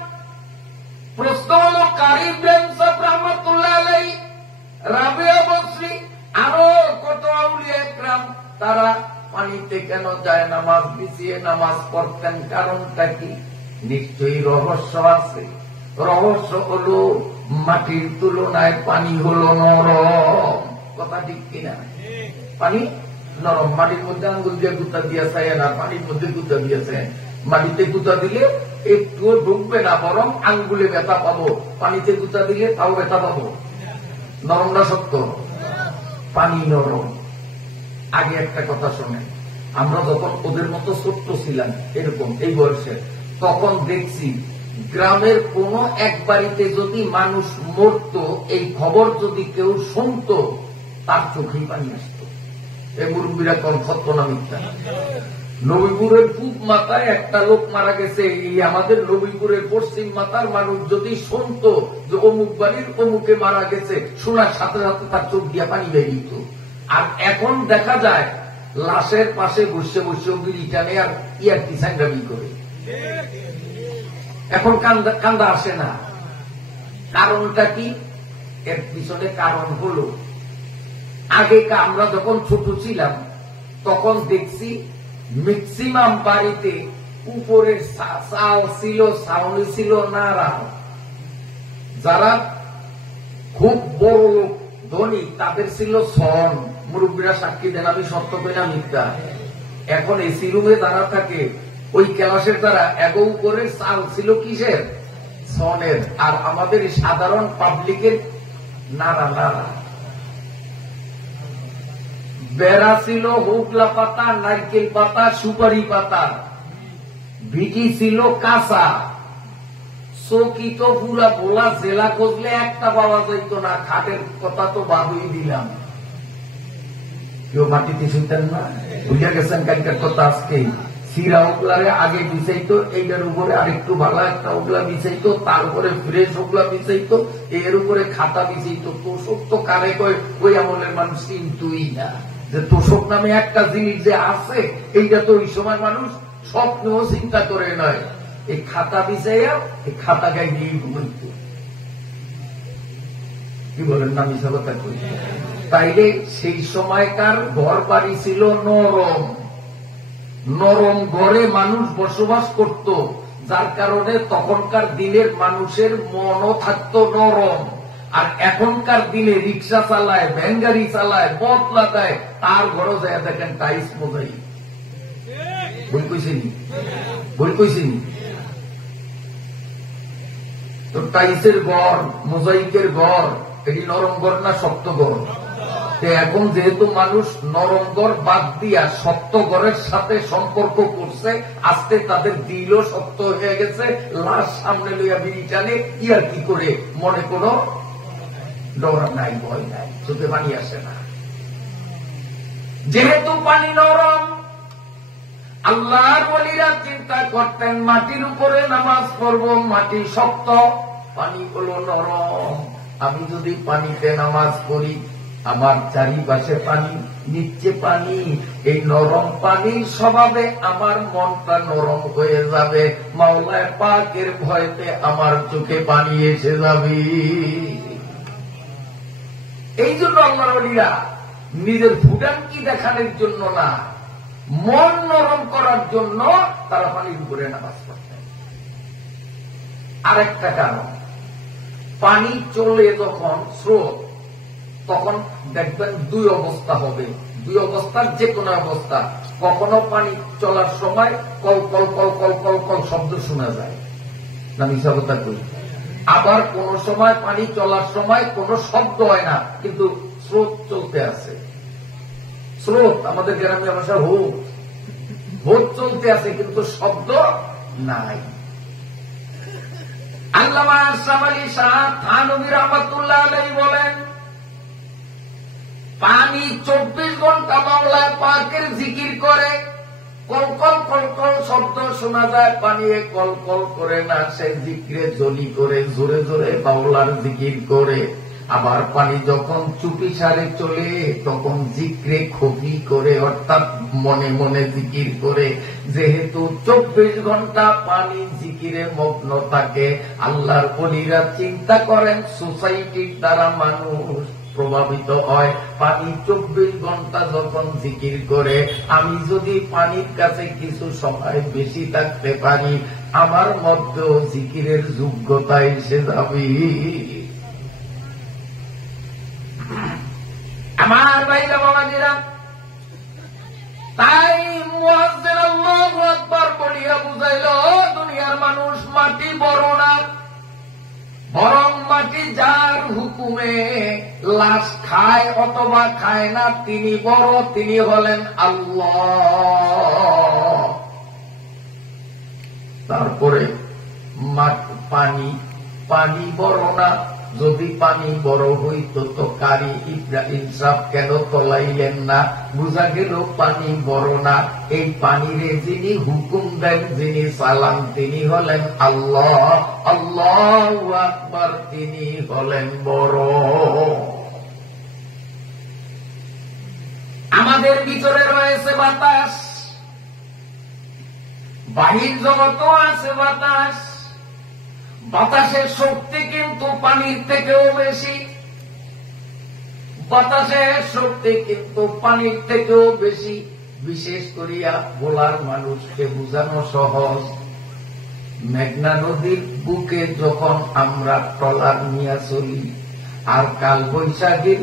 প্রশ্ন হল কারি ইব্রাহিম সাহেব রহমতুল্লাহ আলাইহি, রাবিয়া বসরি, আরো কত আউলিয়া ইকরাম তারা পানিতে কেন যায় নামাজ বিছিয়ে নামাজ পড়তেন? কারণটা কি? নিশ্চয়ই রহস্য আছে। রহস্য হলো মাটির তুলনায় পানি হলো নরম। কথা ঠিক কিনা? পানি নরম। মাটির মধ্যে আঙ্গুল দিয়ে গুতা দিয়ে চায় না, পানির মধ্যে গুতা দিয়েছে। মাটিতে গুতা দিলে একটুও ঢুকবে না, বরং আঙ্গুলে ব্যথা পাবো। পানিতে গুতা দিলে তাও ব্যথা পাবো। নরম না সত্য? পানি নরম। আগে একটা কথা শোনেন, আমরা যখন ওদের মতো ছোট্ট ছিলাম এরকম এই বয়সে, তখন দেখছি গ্রামের কোন এক বাড়িতে যদি মানুষ মরত, এই খবর যদি কেউ শুনত, তার চোখেই পানি আসত। এই মুরব্বীরা কোন সত্য না মিথ্যা? নবীপুরের পূব মাথায় একটা লোক মারা গেছে, এই আমাদের নবীপুরের পশ্চিম মাথার মানুষ যদি শুনত যে অমুক বাড়ির অমুকে মারা গেছে, শোনার সাথে সাথে তার চোখ দিয়া পানি বেরিয়ে দিত। আর এখন দেখা যায় লাশের পাশে বসে বসে বিড়ি টানে আর ইয়ার কি সাংগামি করে। এখন কান্দা আসে না। কারণটা কি? এর পিছনে কারণ হলো, আগে আমরা যখন ছোট ছিলাম তখন দেখছি ম্যাক্সিমাম বাড়িতে উপরের চাল ছিল, ছাউনি ছিল নাড়া। যারা খুব বড় লোক ধনী তাদের ছিল ছন। মুরব্বীরা সাক্ষী দেন, আমি সত্য পেনা মিথ্যা? এখন এসি রুমে যারা থাকে ওই ক্যালাসের দ্বারা এগো উপরে চাল ছিল কিসের? ছনের। আর আমাদের সাধারণ পাবলিকের নাড়া নাড়া। বেড়া ছিল হোগলা পাতা, নারকেল পাতা, সুপারি পাতা। ভিটি ছিল কাঁচা। চৌকি তো পুরা বোলা, জেলা খুঁজলে একটা পাওয়া যাইত না। খাটের কথা তো বাদই দিলাম। কেউ মাটিতে শুনতেন না? বুঝে গেছেন কালকের কথা। আজকে সিরা ওগলারে আগে বিছাইতো, এইটার উপরে আরেকটু ভালো একটা ওগলা বিছাইতো, তার উপরে ফ্রেশ ওগলা বিছাইতো, এর উপরে খাতা বিছাইতো। তোষক তো কারে কয় ওই আমলের মানুষ চিন্তুই না যে তোষক নামে একটা জিনিস যে আছে, এইটা তো ওই সময় মানুষ স্বপ্নেও চিন্তা করে নয়। এই খাতা বিছাইয়া এই খাতা গায়ে দিয়ে ঘুমাইত। কি বলেন না মিশা কথা কই? তাইলে সেই সময়কার ঘর বাড়ি ছিল নরম। নরম ঘরে মানুষ বসবাস করত, যার কারণে তখনকার দিনের মানুষের মনও থাকতো নরম। আর এখনকার দিনে রিক্সা চালায়, ভ্যানগাড়ি চালায়, বদলা দেয়, তার ঘরও যায় দেখেন টাইস মোজাই। ভুল কইছিনি? ভুল কইছিনি? তো টাইসের ঘর, মোজাইকের ঘর, এটি নরম ঘর না শক্ত ঘর? এখন যেহেতু মানুষ নরম ঘর বাদ দিয়া শক্ত ঘরের সাথে সম্পর্ক করছে, আজকে তাদের দিলও শক্ত হয়ে গেছে। লাশ সামনে লইয়া বিড়ি টানে, ইয়ার কি করে মনে কোনো ডর নাই, ভয় নাই, চোখে পানি আসে না। যেহেতু পানি নরম, আল্লাহর ওলিরা চিন্তা করতেন মাটির উপরে নামাজ পড়ব, মাটি শক্ত, পানি হলো নরম। আমি যদি পানিতে নামাজ পড়ি, আমার চারিপাশে পানি, নিচে পানি, এই নরম পানির স্বভাবে আমার মনটা নরম হয়ে যাবে। মাওলায় পাকের ভয়তে আমার চোখে পানি এসে যাবে। এই জন্য আল্লাহর ওলিরা নিজের ভুটানকি দেখানোর জন্য না, মন নরম করার জন্য তারা পানির উপরে নামাজ পড়তেন। আরেকটা কারণ, পানি চলে যখন স্রোত, তখন দেখবেন দুই অবস্থা হবে। দুই অবস্থার যে কোনো অবস্থা। কখনো পানি চলার সময় call call call call call call শব্দ শোনা যায় না, মিশাবতা করি। আবার কোন সময় পানি চলার সময় কোনো শব্দ হয় না, কিন্তু স্রোত চলতে আছে। স্রোত আমাদের গ্রামীণ ভাষা হোত, হোত চলতে আছে কিন্তু শব্দ নাই। আল্লামা আশরাফ আলী শাহ থানভী রহমাতুল্লাহ আলাইহি বলেন, পানি 24 ঘন্টা মাওলানা পাকের জিকির করে, কল কল কল কল শব্দ শোনা যায়, পানি কল কল করে না, সে জিকিরে জলি করে, জোরে জোরে মাওলার জিকির করে। আবার পানি যখন চুপি সারে চলে, তখন জিক্রে খফি করে, অর্থাৎ মনে মনে জিকির করে। যেহেতু 24 ঘন্টা পানি জিকিরে মগ্ন থাকে, আল্লাহর ওলিরা চিন্তা করেন সোসাইটির দ্বারা মানুষ প্রভাবিত হয়। পানি 24 ঘন্টা যখন জিকির করে, আমি যদি পানির কাছে কিছু সময় বেশি থাকতে পারি, আমার মধ্যেও জিকিরের যোগ্যতা এসে যাবে। আমার ভাইরা বাবাজিরা, তাই মুয়াজ্জিন আল্লাহু আকবার বলিয়া বুঝাইল, দুনিয়ার মানুষ মাটি বড় না, বরং মাটি যার হুকুমে লাশ খায় অথবা খায় না তিনি বড়, তিনি হলেন আল্লাহ। তারপরে পানি বড় না, যদি পানি বড় হইত তো কারি ইব্রাহিম সাহেব কেন তলাইলেন না? বুঝা গেল পানি বড় না। এই পানিরে যিনি হুকুম দেন, যিনি সালাম, তিনি হলেন আল্লাহ। আল্লাহু আকবার, তিনি হলেন বড়। আমাদের ভিতরে রয়েছে বাতাস, বাহির জগতও আছে বাতাস। বাতাসের শক্তি কিন্তু পানির থেকেও বেশি, বাতাসের শক্তি কিন্তু পানির থেকেও বেশি। বিশেষ করিয়া বলার মানুষকে বুঝানো সহজ। মেঘনা নদীর বুকে যখন আমরা ট্রলার নিয়ে চলি, আর কাল বৈশাখীর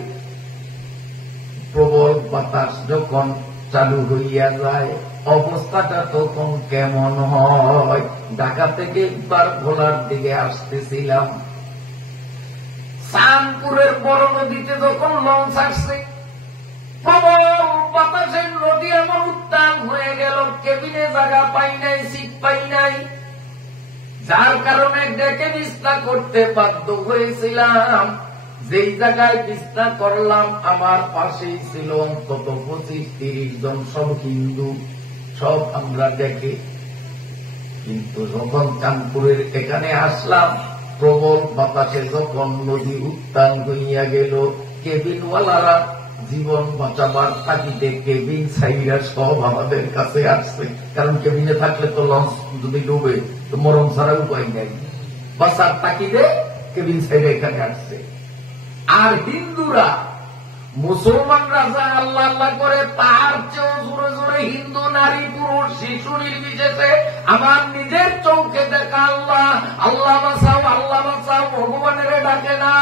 প্রবল বাতাস যখন চালু হইয়া যায়, অবস্থাটা তখন কেমন হয়? ঢাকা থেকে একবার ভোলার দিকে আসতেছিলাম, চাঁদপুরের বড় নদীতে যখন লঞ্চ আসছে, প্রবল বাতাসের নদী এমন উত্তাল হয়ে গেল, কেবিনে জায়গা পাই নাই, সিট পাই নাই, যার কারণে ডেকে বিছনা করতে বাধ্য হয়েছিলাম। যেই জায়গায় বিছনা করলাম, আমার পাশেই ছিল অন্তত 25-30 জন, সব হিন্দু, সব আমরা দেখে। কিন্তু যখন চাঁদপুরের এখানে আসলাম, প্রবল বাতাসে যখন নদী উত্তাল হইয়া গেল, কেবিনওয়ালারা জীবন বাঁচাবার তাগিদে কেবিন ছাইরা সব আমাদের কাছে আসছে। কারণ কেবিনে থাকলে তো লঞ্চ যদি ডুবে তো মরণ ছাড়া উপায় নেই, বাঁচার তাগিদে কেবিন ছাইরা এখানে আসছে। আর হিন্দুরা, মুসলমানরা যা আল্লাহ আল্লাহ করে, তার চেয়েও জোরে জোরে হিন্দু নারী পুরুষ শিশু নির্বিশেষে আমার নিজের চোখে দেখা আল্লাহ আল্লাহ বাঁচাও, আল্লাহ বাঁচাও ভগবানের ডাকে না,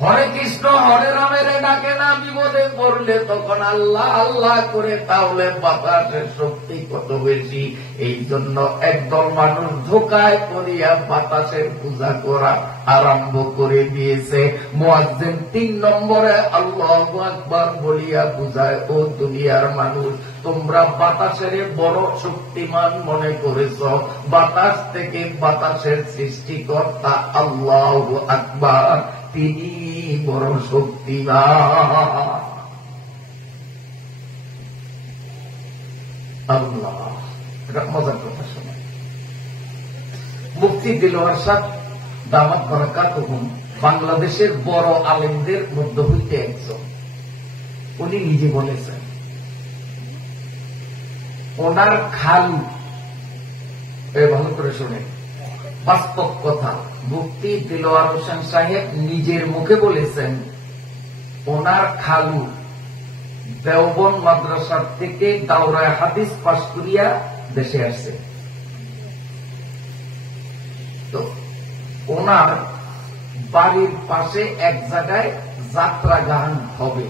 হরে কৃষ্ণ হরে রামের ডাকে না। বিপদে পড়লে তখন আল্লাহ আল্লাহ করে, তাহলে বাতাসের শক্তি কত বেশি। এই জন্য একদল মানুষ ধোকায় করিয়া বাতাসের পূজা করা আরম্ভ করে দিয়েছে। মুয়াজ্জিন 3 নম্বরে আল্লাহু আকবার বলিয়া বুঝায়, ও দুনিয়ার মানুষ, তোমরা বাতাসের বড় শক্তিমান মনে করেছ, বাতাস থেকে বাতাসের সৃষ্টিকর্তা আল্লাহু আকবার, তিনি বড় শক্তিমান। আল্লাহ, এটা মজার কথা শোনা। মুফতি দিলওয়ার সাহেব দামাত বারাকাতুহুম বাংলাদেশের বড় আলেমদের মধ্য হইতে একজন। উনি নিজে বলেছেন, ওনার খালু, ভালো করে শুনে, বাস্তব কথা, মুফতি দিলওয়ার হোসেন সাহেব নিজের মুখে বলেছেন, ওনার খালু দেওবন্দ মাদ্রাসার থেকে দাওরায়ে হাদিস পাশ করিয়া দেশে আসছে। তো ওনার বাড়ির পাশে এক জায়গায় যাত্রা গান হবে,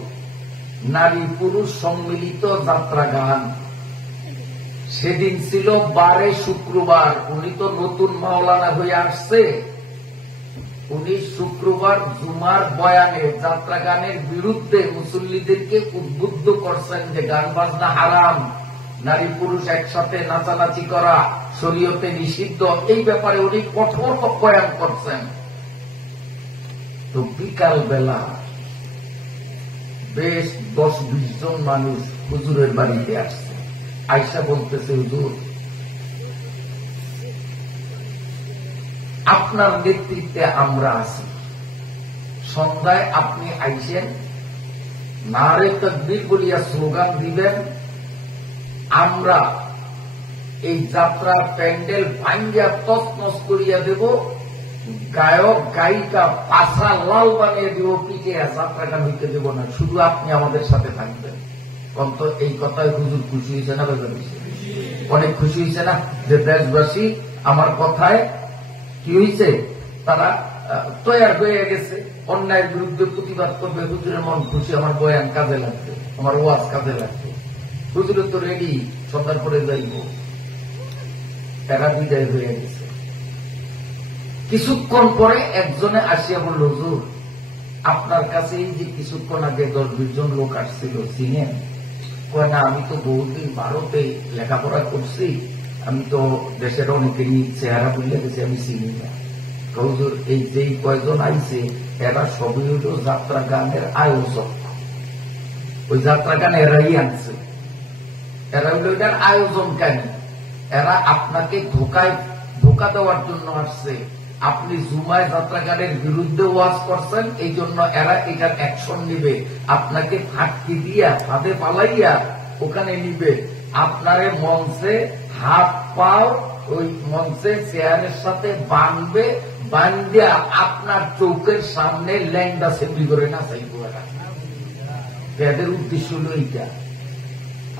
নারী পুরুষ সম্মিলিত যাত্রা গান। সেদিন ছিল 12 শুক্রবার। উনি তো নতুন মাওলানা হয়ে আসছে, উনি শুক্রবার জুমার বয়ানে যাত্রা গানের বিরুদ্ধে মুসল্লিদেরকে উদ্বুদ্ধ করছেন যে গান বাজনা হারাম, নারী পুরুষ একসাথে নাচানাচি করা শরীয়তে নিষিদ্ধ। এই ব্যাপারে উনি কঠোর বয়ান করছেন। তো বিকাল বেলা বেশ 10-20 জন মানুষ হুজুরের বাড়িতে আসছে। আয়েশা বলতেছে, হুজুর, আপনার নেতৃত্বে আমরা আছি, সন্ধ্যায় আপনি আইসেন, নারে তাকবীর বলিয়া স্লোগান দিবেন। আমরা এই যাত্রা প্যান্ডেল ভাঙ্গিয়া তছনছ করিয়া দেব, গায়ক গায়িকা পাছা লাল বানিয়ে দেব, পিঠে যাত্রা গান হইতে দেব না, শুধু আপনি আমাদের সাথে থাকবেন। অন্ত এই কথায় হুজুর খুশি হয়েছে না? অনেক খুশি হয়েছে না যে দেশবাসী আমার কথায় কি হয়েছে, তারা তৈয়ার হয়ে গেছে, অন্যায়ের বিরুদ্ধে প্রতিবাদ করবে। হুজুরের মন খুশি, আমার বয়ান কাজে লাগবে, আমার ওয়াজ কাজে লাগবে। হুজুরের তো রেডি, সন্ধ্যার পরে যাইব, তারা বিদায় হয়ে গেছে। কিছুক্ষণ পরে একজনে আসিয়া বলল, হুজুর আপনার কাছে এই যে কিছুক্ষণ আগে 10-20 জন লোক আসছিল, চিনেন? কয় না, আমি তো বহুদিন ভারতে লেখাপড়া করছি, আমি তো দেশের অনেকেরই চেহারা বুঝলে গেছি, আমি চিনি না। হুজুর এই যে কয়জন আইছে এরা সবই হইল যাত্রা গানের আয়োজক, ওই যাত্রা গান এরাই আনছে, এরা হইল এটার আয়োজনকারী। এরা আপনাকে ধোকা দেওয়ার জন্য আসছে। আপনি জুমায় যাত্রা গানের বিরুদ্ধে ওয়াজ করছেন, এই জন্য এরা এটার অ্যাকশন নিবে, আপনাকে ফাটকি দিয়া ফাঁদে পালাইয়া ওখানে নিবে, আপনারে মঞ্চে হাত পাও ওই মঞ্চে চেয়ারের সাথে বাঁধবে, বান্ধিয়া আপনার চৌকের সামনে ল্যাংডা সেন্ডি করে নাচাইব। এদের উদ্দেশ্য হল এইটা,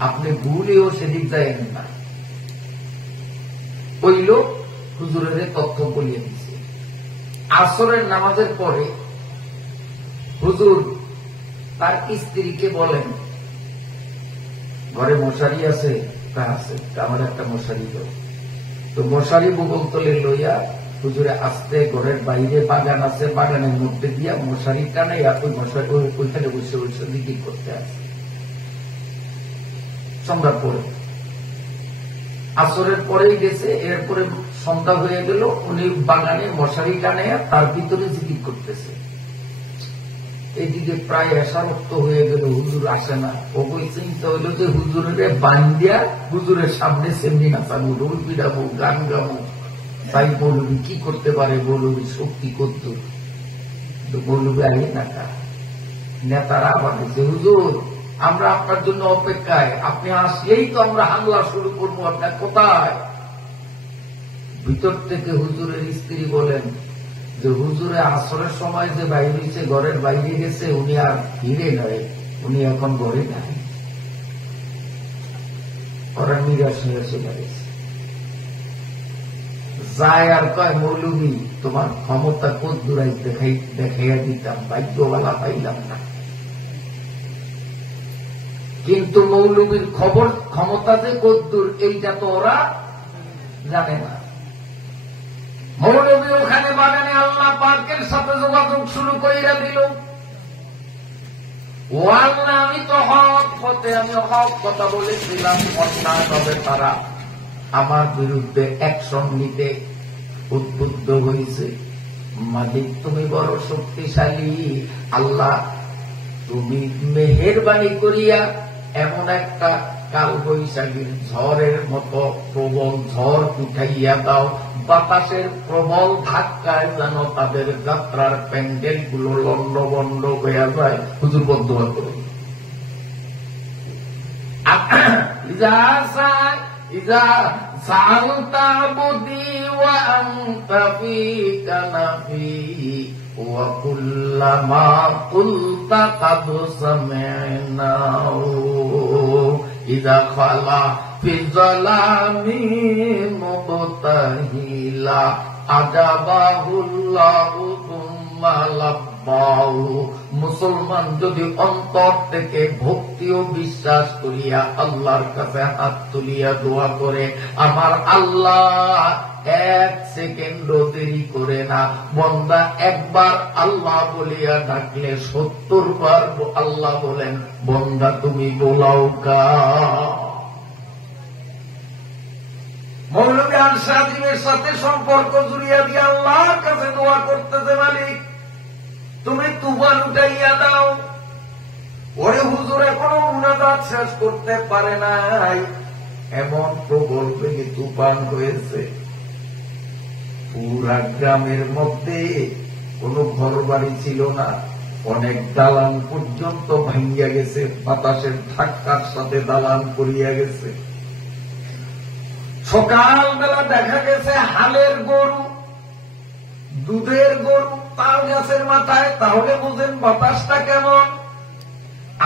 আপনি ভুলেও সেদিক যায়েন না। ওই লোক হুজুরের তথ্য বলিয়ে দিচ্ছে। আসরের নামাজের পরে হুজুর তার স্ত্রীকে বলেন, ঘরে মশারি আছে? তা আছে, আমার একটা মশারি দাও। তো মশারি বগল তলে লইয়া হুজুরে আসতে ঘরের বাইরে বাগান আছে, বাগানের মধ্যে দিয়া মশারি টানাইয়া ওই মশারি ওইখানে বসে বসে জিকির করতে আসে। সন্ধ্যার পরে, আসরের পরেই গেছে, এরপরে সন্ধ্যা হয়ে গেল, উনি বাগানে মশারি টানাইয়া তার ভিতরে জিকির করতেছে। এইদিকে প্রায় এসারক্ত হয়ে গেল, হুজুর আসে না। ও চিন্তা হইল যে হুজুরের বান্দিয়া হুজুরের সামনে সেমনি নাচাবো, রোল পিড়াবো, গান গাবো, তাই বলবি কি করতে পারে, বলবি শক্তি করত, বলবি আগে নাকা। নেতারা আবার বলছে, হুজুর আমরা আপনার জন্য অপেক্ষায়, আপনি আসলেই তো আমরা হামলা শুরু করবো, আপনার কোথায়? ভিতর থেকে হুজুরের স্ত্রী বলেন যে হুজুরে আসরের সময় যে বাইরে হয়েছে, ঘরের বাইরে গেছে, উনি আর ফিরে নয়, উনি এখন ঘরে নাই, ওরা নিরাশ হয়ে চলে গেছে। যায় আর কয়, মৌলবী তোমার ক্ষমতা কোন দূরাই দেখাইয়া দিতাম, ভাগ্যওয়ালা পাইলাম না। কিন্তু মৌলবীর ক্ষমতা যে কদ্দুর এইটা তো ওরা জানে না। মৌলবী ওখানে বাগানে আল্লাহ পাকের সাথে যোগাযোগ শুরু করিয়া দিল। ও আল্লাহ, আমি তো হক পথে, আমি হক কথা বলেছিলাম, অন্যায়ভাবে তারা আমার বিরুদ্ধে অ্যাকশন নিতে উদ্বুদ্ধ হয়েছে। মালিক তুমি বড় শক্তিশালী, আল্লাহ তুমি মেহেরবানি করিয়া এমন একটা কাল বৈশাখীর ঝড়ের মতো প্রবল ঝড় উঠাইয়া দাও, বাতাসের প্রবল ধাক্কায় যেন তাদের যাত্রার প্যান্ডেল গুলো লন্ডভন্ড হয়ে যায়। হুজুর বদদুয়া করুন। ইজা সালতা বুদি ওয়া আনতা ফি কানাফি ওয়া কুল্লামা কুলতা কাদ সামি'না ইজা খালা ফি যালামি মুবতাহিলা আজাবাহুল্লাহু তুম্মা লাব্বাহু। মুসলমান যদি অন্তর থেকে ভক্তি ও বিশ্বাস করিয়া আল্লাহর কাছে হাত তুলিয়া দোয়া করে, আমার আল্লাহ এক সেকেন্ডও দেরি করে না। বন্দা একবার আল্লাহ বলিয়া ডাকলে 70 বার আল্লাহ বলেন, বন্দা তুমি বোলাও কা। মৌলভী আনসারীদের সাথে সম্পর্ক জুড়িয়া দিয়ে আল্লাহর কাছে দোয়া করতেছে, মালিক তুমি তুফান উঠাইয়া দাও। ওরে হুজুর এখনো মুনাজাত শেষ করতে পারে নাই, এমন প্রবল বেগে তুফান হয়েছে, পুরা গ্রামের মধ্যে কোন ঘর বাড়ি ছিল না, অনেক দালান পর্যন্ত ভাঙ্গিয়া গেছে, বাতাসের ধাক্কার সাথে দালান পড়িয়া গেছে। সকালবেলা দেখা গেছে হালের গরু, দুধের গরু তাল গাছের মাথায়। তাহলে বুঝেন বাতাসটা কেমন।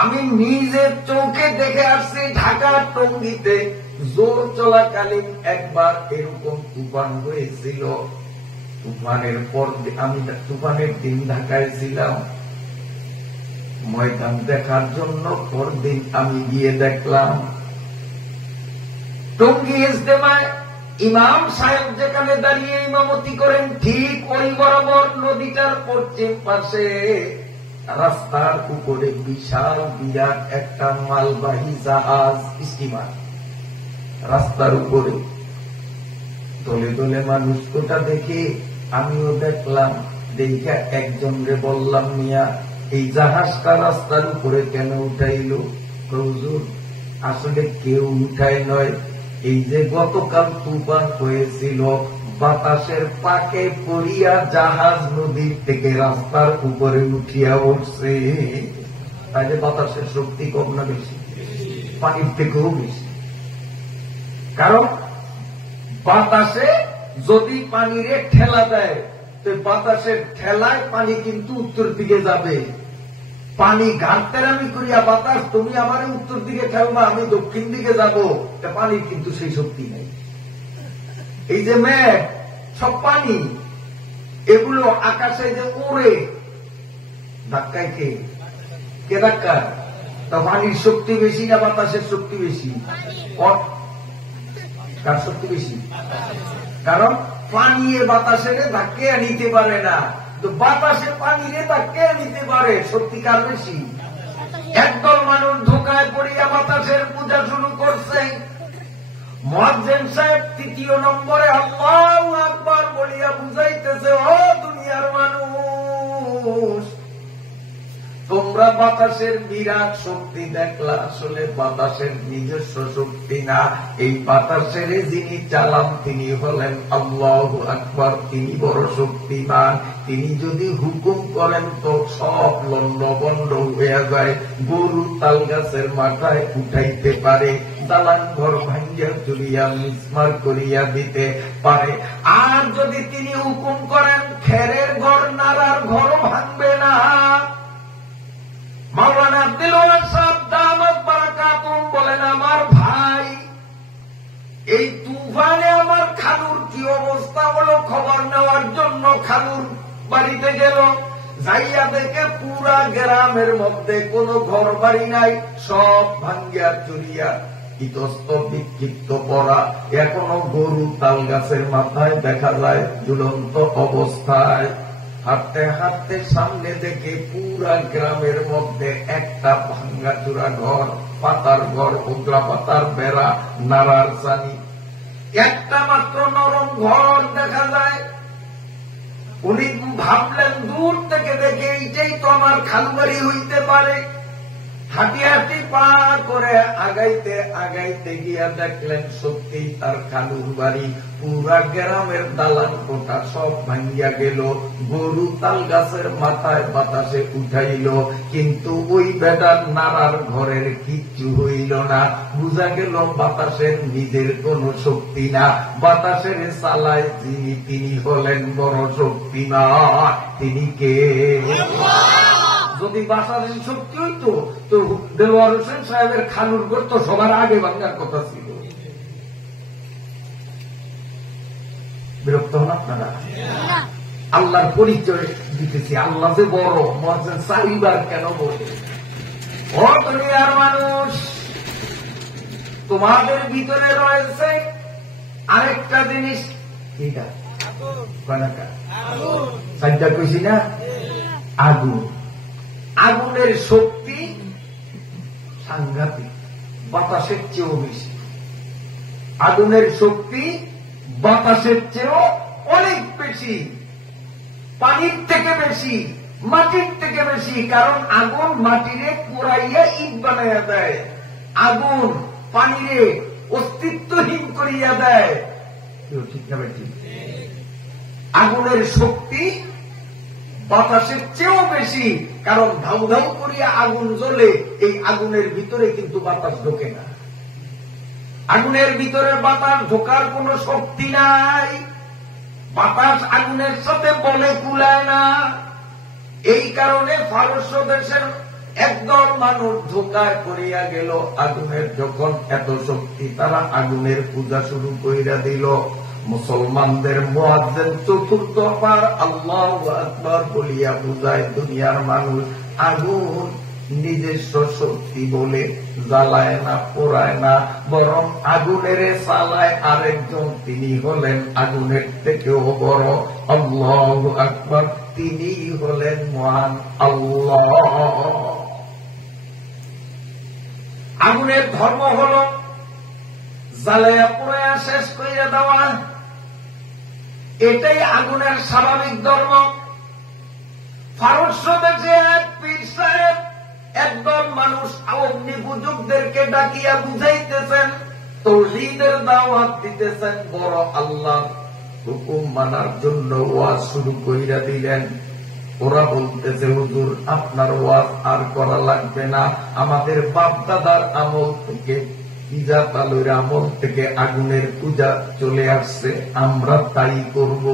আমি নিজের চোখে দেখে আসছি ঢাকার টঙ্গীতে জোর চলাকালীন একবার এরকম তুফান হয়েছিল। তুফানের পর আমি তুফানের দিন ঢাকায় ছিলাম ময়দান দেখার জন্য। পরদিন আমি গিয়ে দেখলাম টঙ্গী ইজতেমায় ইমাম সাহেব যেখানে দাঁড়িয়ে ইমামতি করেন ঠিক ওই বরাবর নদীটার পশ্চিম পাশে রাস্তার উপরে বিশাল বিরাট একটা মালবাহী জাহাজ স্টিমার রাস্তার উপরে দলে দলে মানুষ। ওটা দেখে আমিও দেখলাম। দেখে একজনকে বললাম, মিয়া এই জাহাজটা রাস্তার উপরে কেন উঠাইল? হুজুর আসলে কেউ উঠায় নয়, এই যে গতকাল তুফান হয়েছিল বাতাসের পাকে পড়িয়া জাহাজ নদীর থেকে রাস্তার উপরে উঠিয়া উঠছে। তাই যে বাতাসের শক্তি কম না বেশি? পানির থেকেও বেশি। কারণ বাতাসে যদি পানিরে ঠেলা দেয় তো বাতাসের ঠেলায় পানি কিন্তু উত্তর দিকে যাবে। পানি ঘাটতেরামি করিয়া বাতাস তুমি আমার উত্তর দিকে ঠেলবা, আমি দক্ষিণ দিকে যাব, পানির কিন্তু সেই শক্তি নেই। এই যে মেঘ সব পানি, এগুলো আকাশে যে উড়ে ধাক্কায় কে ধাক্কায়? তা পানির শক্তি বেশি না বাতাসের শক্তি বেশি? কার শক্তি বেশি? কারণ পানি বাতাসের ধাক্কে নিতে পারে না, তো বাতাসে পানিরে ধাক্কে নিতে পারে। শক্তি কার বেশি? একদল মানুষ ধোকায় পড়িয়া বাতাসের পূজা শুরু করছে। মুয়াজ্জিন সাহেব তৃতীয় নম্বরে আল্লাহু আকবার বলিয়া বুঝাইতেছে, ও দুনিয়ার মানুষ, তোমরা বাতাসের বিরাট শক্তি দেখলা, আসলে বাতাসের নিজস্ব শক্তি না। এই বাতাসের যিনি চালান তিনি হলেন আল্লাহু আকবার, তিনি বড় শক্তিমান। তিনি যদি হুকুম করেন তো সব লন্ডভন্ড হয়ে যায়। গরু তাল গাছের মাথায় উঠাইতে পারে, দালান ঘর ভাঙ্গিয়া চুরিয়া মিসমার করিয়া দিতে পারে। আর যদি তিনি হুকুম করেন খেরের ঘর নাড়ার ঘর ভাঙবে না। মাওলানা আব্দুল ওয়াহাব সাহেব দামাত বারাকাতুম বলেন, আমার ভাই এই তুফানে আমার খালুর কি অবস্থা হলো খবর নেওয়ার জন্য খালুর বাড়িতে গেল। যাইয়া দেখে পুরা গ্রামের মধ্যে কোনো ঘর বাড়ি নাই, সব ভাঙ্গিয়া চুরিয়া ইতস্ত বিক্ষিপ্ত পড়া। এখনো গরু তাল গাছের মাথায় দেখা যায় ঝুলন্ত অবস্থায়। হাঁটতে হাঁটতে সামনে দেখে পুরা গ্রামের মধ্যে একটা ভাঙ্গা চূড়া ঘর, পাতার ঘর, উগলা পাতার বেড়া, নাড়ার চানি, একটা মাত্র নরম ঘর দেখা যায়। উনি ভাবলেন দূর থেকে দেখে এইটাই তো আমার খালবাড়ি হইতে পারে। হাঁটি হাঁটি পা করে আগাইতে আগাইতে গিয়া দেখলেন সত্যি তার খালুর বাড়ি। পুরা গ্রামের দালান কোঠা সব ভাঙ্গিয়া গেল, গরু তাল গাছের মাথায় বাতাসে উঠাইল, কিন্তু ওই বেড়ার নাড়ার ঘরের কিচ্ছু হইল না। বুঝা গেল বাতাসের নিজের কোন শক্তি না, বাতাসের চালায় যিনি তিনি হলেন বড় শক্তিমান। তিনি কে? যদি বাতাসের শক্তি হইতো তো দেলোয়ার হোসেন সাহেবের খালুর ঘর তো সবার আগে ভাঙ্গার কথা ছিল। বিরক্ত হন আপনারা? আল্লাহর পরিচয় দিতেছি, আল্লাহ যে বড়। মুয়াজ্জিন চারিবার কেন বলে, ও দুনিয়ার মানুষ, তোমাদের ভিতরে রয়েছে আরেকটা জিনিস। এটা চারটা কইছি না? আগুন। আগুনের শক্তি সাংঘাতিক, বাতাসের চেয়েও বেশি। আগুনের শক্তি বাতাসের চেয়েও অনেক বেশি, পানির থেকে বেশি, মাটির থেকে বেশি। কারণ আগুন মাটিরে পোড়াইয়া ইট বানাইয়া দেয়, আগুন পানিরে অস্তিত্বহীন করিয়া দেয়। ঠিক না বেশি? আগুনের শক্তি বাতাসের চেয়েও বেশি, কারণ ধাউ ধাউ করিয়া আগুন জ্বলে, এই আগুনের ভিতরে কিন্তু বাতাস ঢোকে না। আগুনের ভিতরে বাতাস ঢোকার কোন শক্তি নাই, বাতাস আগুনের সাথে বলে কুলায় না। এই কারণে পারস্য দেশের একদল মানুষ ধোকায় করিয়া গেল। আগুনের যখন এত শক্তি, তারা আগুনের পূজা শুরু করিয়া দিল। মুসলমানদের মুয়াজ্জিন চতুর্থবার আল্লাহু আকবার বলিয়া বুঝায় দুনিয়ার মানুষ আগুন নিজস্ব শক্তি বলে জ্বালায় না, পোড়ায় না, বরং আগুনের চালায় আরেকজন, তিনি হলেন আগুনের থেকেও বড়। আল্লাহু আকবার, তিনি হলেন মহান আল্লাহ। আগুনের ধর্ম হল জ্বালায়া পোড়ায়া শেষ করিয়া দেওয়া, এটাই আগুনের স্বাভাবিক ধর্ম। পারস্য দেশে এক পীর সাহেব একদল মানুষ অগ্নি পূজকদেরকে ডাকিয়া বুঝাইতেছেন, তাওহীদের দাওয়াত দিতেছেন, বড় আল্লাহ হুকুম মানার জন্য ওয়াজ শুরু কইরা দিলেন। ওরা বলতেছে, হুজুর আপনার ওয়াজ আর করা লাগবে না, আমাদের বাপ দাদার আমল থেকে, ইজা তালুর আমল থেকে আগুনের পূজা চলে আসছে, আমরা তাই করব,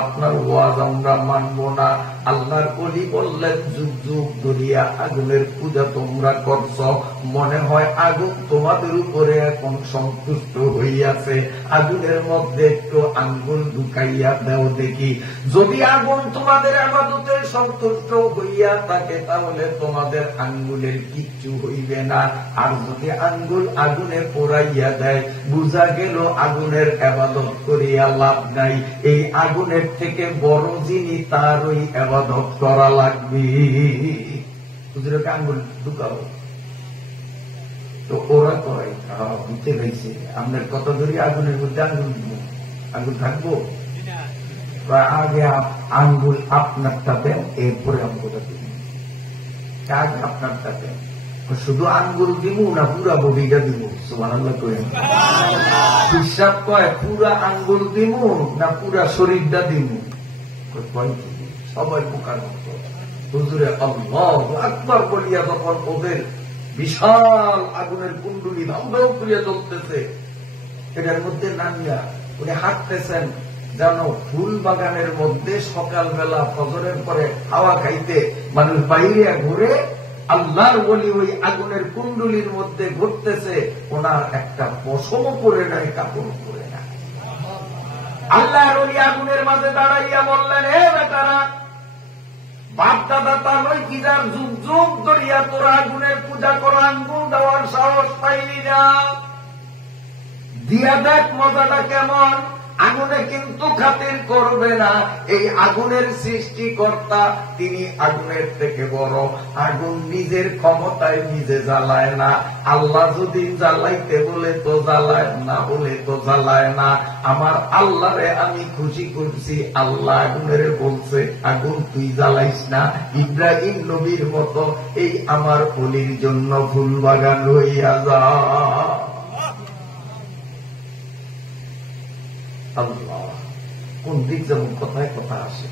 আপনার ওয়াজ আমরা মানব না। আল্লাহর ওলি বললেন, যুগ যুগ ধরিয়া আগুনের পূজা তোমরা করছ, মনে হয় আগুন তোমাদের উপরে এখন সন্তুষ্ট হইয়াছে, আগুনের মধ্যে একটু আঙ্গুল ঢুকাইয়া দাও দেখি। যদি আগুন তোমাদের ইবাদতে সন্তুষ্ট হইয়া থাকে, তাহলে তোমাদের আঙ্গুলের কিচ্ছু হইবে না। আর যদি আঙ্গুল আগুনে পোড়াইয়া দেয়, বুঝা গেল আগুনের ইবাদত করিয়া লাভ নাই, এই আগুনের থেকে বড় যিনি তার ওই ইবাদত করা লাগবে। হুজুরকে আঙ্গুল ঢুকাবো তো ওরা কয়, বুঝতে পেরেছে আপনার কত ধরে আগুনের মধ্যে আঙ্গুল থাকবো, আগে আঙ্গুল আপনারটা দেন, এরপরে আঙ্গুলটা দিন, কাজ আপনারটা দেন। শুধু আঙ্গুল দিব না পুরা বডিটা দিব? সুবহানাল্লাহ করেন। হিসাব কয় পুরা আঙ্গুল দিব না পুরা শরীরটা দিব? সবাই পোকার মতো। হুজুরে আল্লাহু আকবার বলিয়া যখন ওদের বিশাল আগুনের কুণ্ডুলি ধামধাম করিয়া চলতেছে, এটার মধ্যে নামিয়া উনি হাঁটতেছেন যেন ফুল বাগানের মধ্যে সকালবেলা ফজরের পরে হাওয়া খাইতে মানুষ বাইরে ঘুরে, আল্লাহর ওলি ওই আগুনের কুণ্ডুলির মধ্যে ঘুরতেছে, ওনার একটা পশমও পরে নাই, কাপড় পরে না। আল্লাহর ওলি আগুনের মাঝে দাঁড়াইয়া বললেন, হে বেটারা, বাপ দাদা তা নয় কি যার যুগ যুগ ধরিয়া তোরা আগুনের পূজা করা, আঙ্গুল দেওয়ার সাহস পাইলি না, দিয়া দেখ মজাটা কেমন। আগুনে কিন্তু খাতির করবে না, এই আগুনের সৃষ্টিকর্তা তিনি আগুনের থেকে বড়। আগুন নিজের ক্ষমতায় নিজে জ্বালায় না, আল্লাহ যদি জ্বালাইতে বলে তো জ্বালায়, না বলে তো জ্বালায় না। আমার আল্লাহরে আমি খুশি করছি, আল্লাহ আগুনের বলছে আগুন তুই জ্বালাইস না, ইব্রাহিম নবীর মতো এই আমার অলির জন্য ফুল বাগান হইয়া যা। আল্লাহ কোন দিক যেমন কথায় কথা আসে।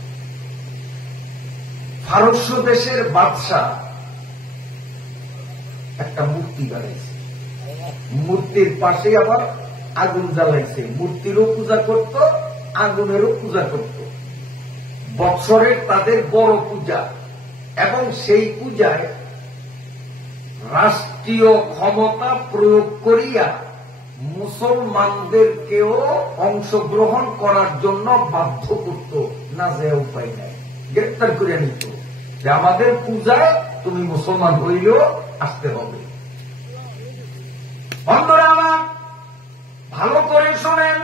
পারস্য দেশের বাদশাহ একটা মূর্তি বানাইছে, মূর্তির পাশে আবার আগুন জ্বালাইছে, মূর্তিরও পূজা করত, আগুনেরও পূজা করত। বৎসরের তাদের বড় পূজা, এবং সেই পূজায় রাষ্ট্রীয় ক্ষমতা প্রয়োগ করিয়া মুসলমানদেরকেও অংশগ্রহণ করার জন্য বাধ্য করত, না যে উপায় নাই, গ্রেপ্তার করে নিত যে আমাদের পূজায় তুমি মুসলমান হইলেও আসতে হবে। বন্ধুরা আমার ভালো করে শোনেন,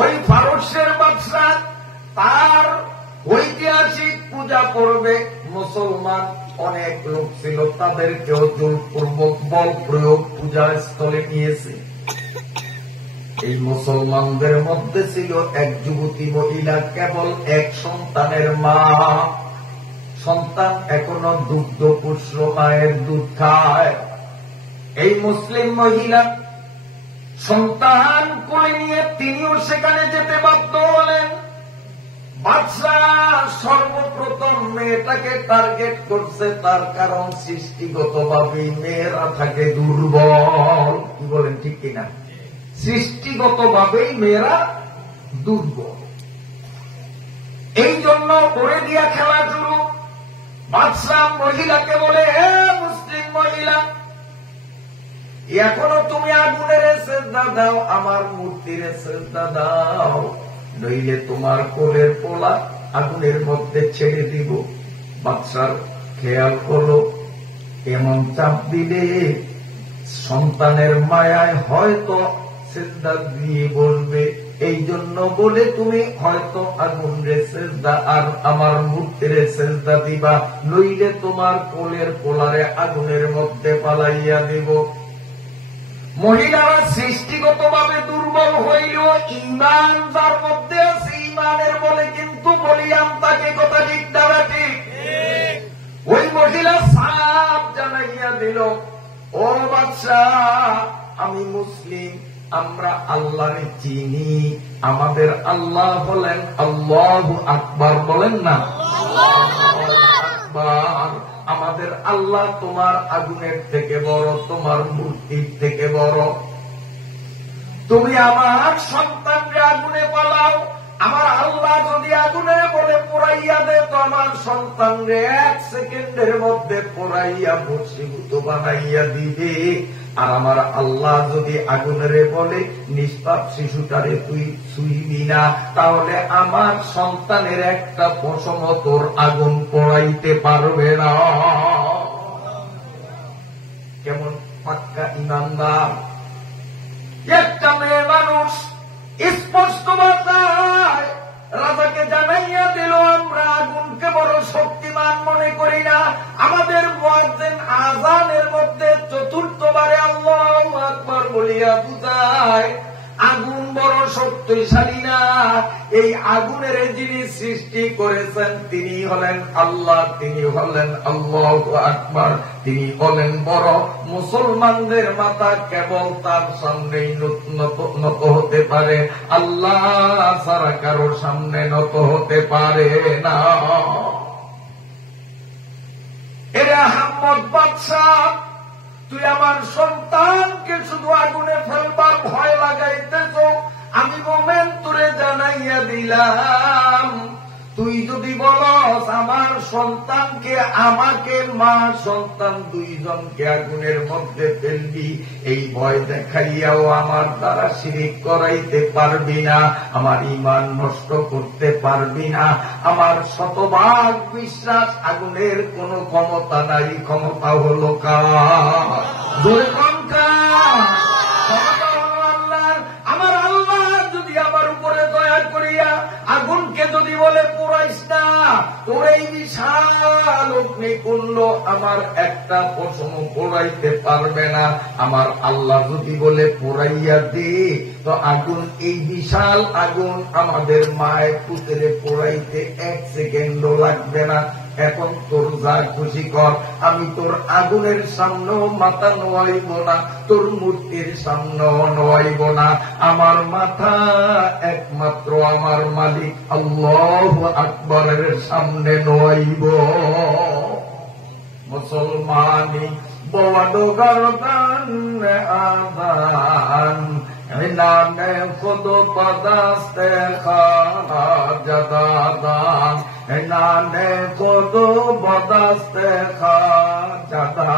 ওই পারস্যের বাদশা তার ঐতিহাসিক পূজা করবে, মুসলমান অনেক লোক ছিল, তাদেরকেও জোরপূর্বক বল প্রয়োগ পূজা স্থলে নিয়েছে। এই মুসলমানদের মধ্যে ছিল এক যুবতী মহিলা, কেবল এক সন্তানের মা, সন্তান এখনো দুগ্ধপুষ্য মায়ের দুধ খায়। এই মুসলিম মহিলা সন্তান কোলে নিয়ে তিনিও সেখানে যেতে বাধ্য হলেন। বাদশা মেয়েটাকে টার্গেট করছে, তার কারণ সৃষ্টিগতভাবেই মেয়েরা থাকে দুর্বল। কি বলেন, ঠিক কিনা? সৃষ্টিগতভাবেই মেয়েরা দুর্বল, এই জন্য করে দিয়া খেলা শুরু। বাদশাহ মহিলাকে বলে, হে মুসলিম মহিলা, এখনো তুমি আগুনের সেজদা দাও, আমার মূর্তির সেজদা দাও, নইলে তোমার কোলের পোলা আগুনের মধ্যে ছেড়ে দিব। বাদশার খেয়াল করো, এমন চাপ দিলে সন্তানের মায়ায় হয়তো সেজদা দিয়ে বলবে, এই জন্য বলে তুমি হয়তো আগুনের সেজদা আর আমার মূর্তির সেজদা দিবা, নইলে তোমার কোলের পোলারে আগুনের মধ্যে পালাইয়া দিব। মহিলারা সৃষ্টিগতভাবে দুর্বল হইলেও ঈমান যার মধ্যে আছে, ঈমানের বলে কিন্তু বলিয়াম তাকে কথা ঠিক দ্বারা ঠিক। ওই মহিলা সাপ জানাইয়া দিল, ও বাদশাহ, আমি মুসলিম, আমরা আল্লাহরে চিনি, আমাদের আল্লাহ বলেন আল্লাহু আকবার, বলেন না আকবার। আমাদের আল্লাহ তোমার আগুনের থেকে বড়, তোমার মূর্তির থেকে বড়। তুমি আমার সন্তানকে আগুনে পালাও, আমার আল্লাহ যদি আগুনে বলে পোড়াইয়া দেয় তো আমার সন্তানরে 1 সেকেন্ডের মধ্যে পোড়াইয়া ভস্মীভূত বানাইয়া দিবে। আর আমার আল্লাহ যদি আগুনের বলে নিষ্পাপ শিশুটারে তুই ছুঁইবি না, তাহলে আমার সন্তানের একটা পশম তোর আগুন পোড়াইতে পারবে না। কেমন পাক্কা ইমানদার একটা মেয়ে মানুষ! স্পষ্ট বার্তায় রাজাকে জানাইয়া দিল, আমরা আগুনকে বড় শক্তিমান মনে করি না। আমাদের মুয়াজ্জিন আযানের মধ্যে চতুর্থবারে আল্লাহু আকবার বলিয়া বুঝায় আগুন বড় শক্তিশালী না। এই আগুনের যিনি সৃষ্টি করেছেন তিনি হলেন আল্লাহ, তিনি হলেন আল্লাহু আকবার, তিনি হলেন বড়। মুসলমানদের মাথা কেবল তার সামনেই নত হতে পারে, আল্লাহ ছাড়া কারোর সামনে নত হতে পারে না। এরা হাম্মদ বাদশাহ, তুই আমার সন্তানকে শুধু আগুনে ফেলবার ভয় লাগাইতেছ, আমি মোমেন তোরে জানাইয়া দিলাম, তুই যদি বলস আমার সন্তানকে, আমাকে, মা সন্তান দুইজনকে আগুনের মধ্যে ফেলবি, এই ভয় দেখাইয়াও আমার দ্বারা শিরিক করাইতে পারবি না, আমার ঈমান নষ্ট করতে পারবি না। আমার শতভাগ বিশ্বাস আগুনের কোনো ক্ষমতা নাই, ক্ষমতা হলো কার? জোরে কোন কার? ক্ষমতা হলো আল্লাহর। আমার আল্লাহ যদি আমার উপরে দয়া করিয়া আগুনকে যদি বলে পোড়াইস না, তোর এই বিশাল অগ্নিকুণ্ড আমার একটা পশম পোড়াইতে পারবে না। আমার আল্লাহ যদি বলে পোড়াইয়া দে, তো আগুন, এই বিশাল আগুন আমাদের মায়ের পুত্রে পোড়াইতে 1 সেকেন্ডও লাগবে না। এখন তোর যা খুশি কর, আমি তোর আগুনের সামনেও মাথা নোয়াইব না, তোর মূর্তির সামনেও নোয়াইব না। আমার মাথা একমাত্র আমার মালিক আল্লাহু আকবরের সামনে নোয়াইব। মুসলমানি বড় গর্দান আদান, নানে খুদ পদাস্তে খাজাদান, নানে খুদ পদাস্তে খাজাদান।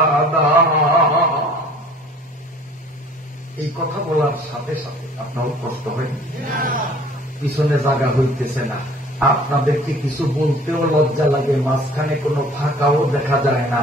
এই কথা বলার সাথে সাথে আপনার কষ্ট হয়নি? পিছনে জায়গা হইতেছে না, আপনাদেরকে কিছু বলতেও লজ্জা লাগে, মাঝখানে কোনো ফাঁকাও দেখা যায় না।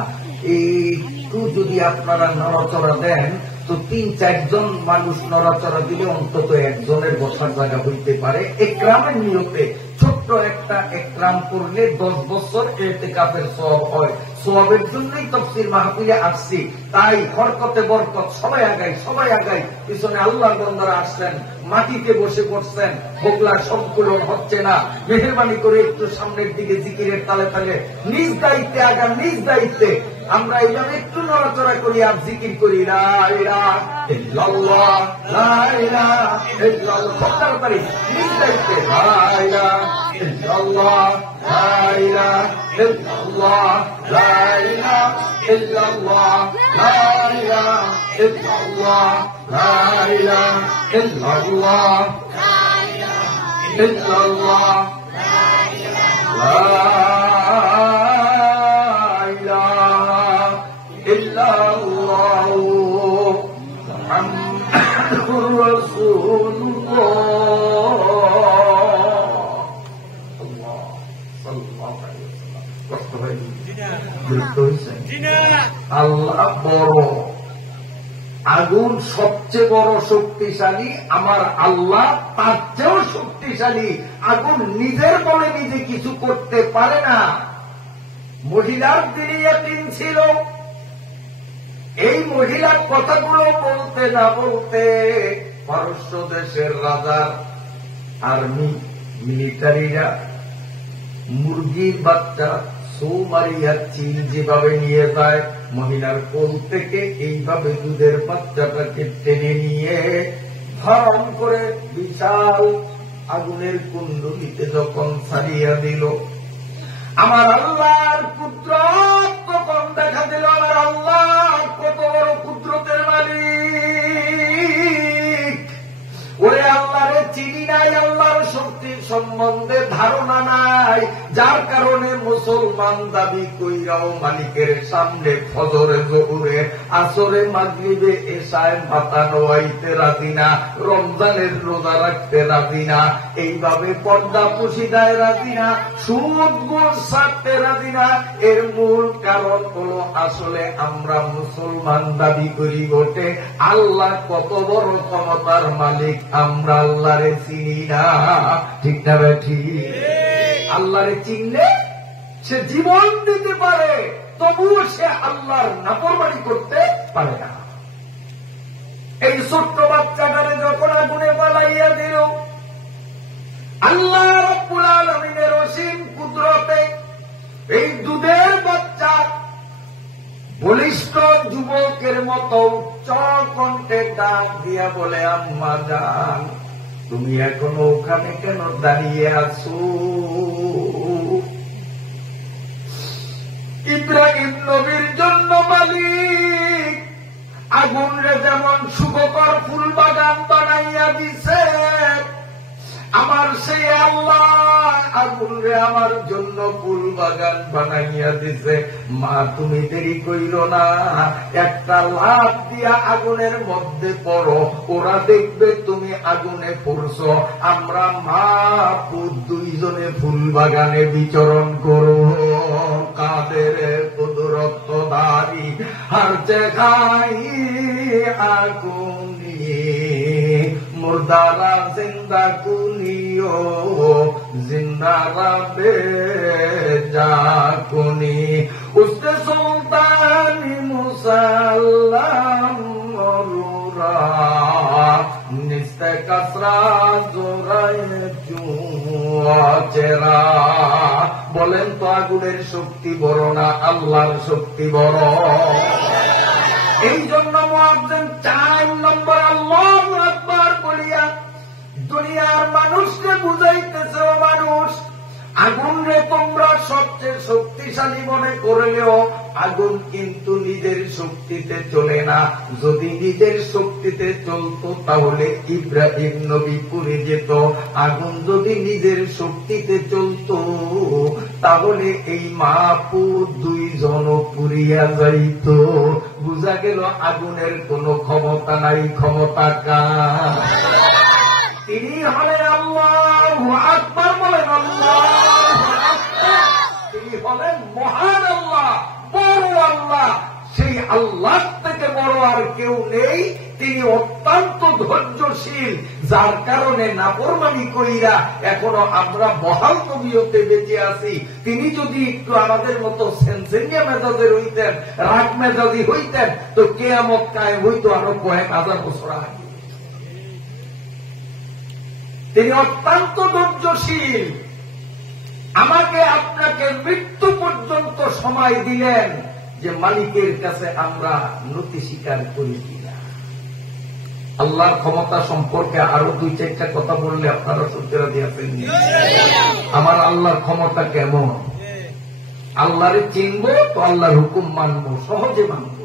একটু যদি আপনারা নড়াচড়া দেন তো 3-4 জন মানুষ নড়াচড়া দিলে অন্তত একজনের বসার জায়গা হইতে পারে। একরামের নিয়তে ছোট্ট একটা একরাম করলে 10 বছর ইতিকাফের সওয়াব হয়। সওয়াবের জন্যই তাফসীর মাহফিলে আসছি, তাই হরকতে বরকত, সবাই আগাই, সবাই আগাই। পিছনে আল্লাহর বান্দারা আসছেন, মাটিতে বসে পড়ছেন, হোগলা সবগুলো হচ্ছে না, মেহেরবানি করে একটু সামনের দিকে জিকিরের তালে তালে নিজ দায়িত্বে আগান, নিজ দায়িত্বে। আমরা এইভাবে একটু নড়াচড়া করি আর জিকির করি, লা ইলাহা ইল্লাল্লাহ, লা ইলাহা ইল্লাল্লাহ। খুব তাড়াতাড়ি নিজ দায়িত্বে, লা ইলাহা ইল্লাল্লাহ লা ইলাহা ইল্লাল্লাহ লা ইলাহা ইল্লাল্লাহ লা ইলাহা ইল্লাল্লাহ লা ইলাহা ইল্লাল্লাহ ইল্লাল্লাহ লা ইলাহা ইল্লাল্লাহ মুহাম্মাদুর রাসূলুল্লাহ। আল্লাহ বড়, আগুন সবচেয়ে বড় শক্তিশালী, আমার আল্লাহ তার চেয়েও শক্তিশালী। আগুন নিজের বলে নিজে কিছু করতে পারে না। মহিলার দিনে ইয়াতীম ছিল, এই মহিলার কথাগুলো বলতে না বলতে পারস্য দেশের রাজার আর্মি মিলিটারিরা মুরগির বাচ্চা সৌমারিয়া চিল যেভাবে নিয়ে যায়, মহিলার কোল থেকে এইভাবে দুধের বাচ্চাটাকে টেনে নিয়ে ধারণ করে বিশাল আগুনের কুণ্ডলিতে যখন ছাড়িয়া দিল, আমার আল্লাহর কুদরত তখন দেখা দিল। আমার আল্লাহ কত বড় কুদরতের মালিক। ওরে আল্লাহরে চিনি নাই, আল্লাহর শক্তির সম্বন্ধে ধারণা নাই, যার কারণে মুসলমান দাবি কইরাও মালিকের সামনে ফজরে জোহরে আসরে মাগরিবে এশায় মাথা নোয়াইতে রাজি না, রমজানের রোজা রাখতে রাজি না, এইভাবে পর্দা পুশিদায় রাজি না, সুদ ঘুষ ছাড়তে রাজি না। এর মূল কারণ হলো আসলে আমরা মুসলমান দাবি করি বটে, আল্লাহ কত বড় ক্ষমতার মালিক আমরা আল্লাহরে চিনি না। ঠিক না ঠিক? আল্লাহরে চিনলে সে জীবন দিতে পারে, তবুও সে আল্লাহর নাফরমানি করতে পারে না। এই ছোট্ট বাচ্চাটারে যখন আগুনে পালাইয়া দিল, আল্লাহ রাব্বুল আলামিনের অসীম কুদরতে এই দুধের বাচ্চা বলিষ্ঠ যুবকের মতো উচ্চ কণ্ঠে ডাক দিয়া বলে, আম্মা জান, তুমি এখনো ওখানে কেন দাঁড়িয়ে আছো? ইব্রাহিম নবীর জন্য মালিক আগুন রে যেমন সুখকর ফুল বাগান বানাইয়া দিছে, আমার সেই আল্লাহ আগুন রে আমার জন্য ফুল বাগান বানাইয়া দিছে। মা তুমি দেরি কইল না, একটা লাফ দিয়া আগুনের মধ্যে পড়ো, ওরা দেখবে তুমি আগুনে পড়ছো, আমরা মা পুত দুইজনে ফুল বাগানে বিচরণ করো। কাদের কুদরতদারি হারতে খাই আগুনি, মুর্দারা জিন্দা কুনিও, জিন্দারা বেজা কুনি, উসকে সুলতানি মুসাল্লাম মরুরা, নিস্তে কাসরা জোরায় চেরা। বলেন তো আগুনের শক্তি বড় না আল্লাহর শক্তি বড়? এই জন্য মুয়াজ্জিন 4 নম্বর আল্লাহু আকবার বলিয়া দুনিয়ার মানুষকে বুঝাইতেছে, ও মানুষ, আগুন রে তোমরা সবচেয়ে শক্তিশালী মনে করলেও আগুন কিন্তু নিজের শক্তিতে চলে না। যদি নিজের শক্তিতে চলতো তাহলে ইব্রাহিম নবী পুড়ে যেত। আগুন যদি নিজের শক্তিতে চলতো তাহলে এই মা পুত দুইজন পুড়িয়া যাইত। বুঝা গেল আগুনের কোন ক্ষমতা নাই, ক্ষমতা কার? তিনি হলেন আল্লাহু আকবার। বলেন আল্লাহু আকবার। তিনি হলেন মহান আল্লাহ, বড় আল্লাহ। সেই আল্লাহ থেকে বড় আর কেউ নেই। তিনি অত্যন্ত ধৈর্যশীল, যার কারণে নাফরমানি কইরা এখনো আমরা বহাল তবিয়তে বেঁচে আছি। তিনি যদি একটু আমাদের মতো সেনসেনিয়া মেজাজের হইতেন, রাগ মেজাজি হইতেন, তো কিয়ামত কায়েম হইতো আরো কয়েক হাজার বছর আগে। তিনি অত্যন্ত ধৈর্যশীল। আমাকে আপনাকে মৃত্যু পর্যন্ত সময় দিলেন যে মালিকের কাছে আমরা নতি স্বীকার করি কিনা। আল্লাহর ক্ষমতা সম্পর্কে আরো 2-4টা কথা বললে আপনারা সত্যরা দিয়েছেন। আমার আল্লাহর ক্ষমতা কেমন? আল্লাহরে চিনব তো আল্লাহর হুকুম মানব, সহজে মানব।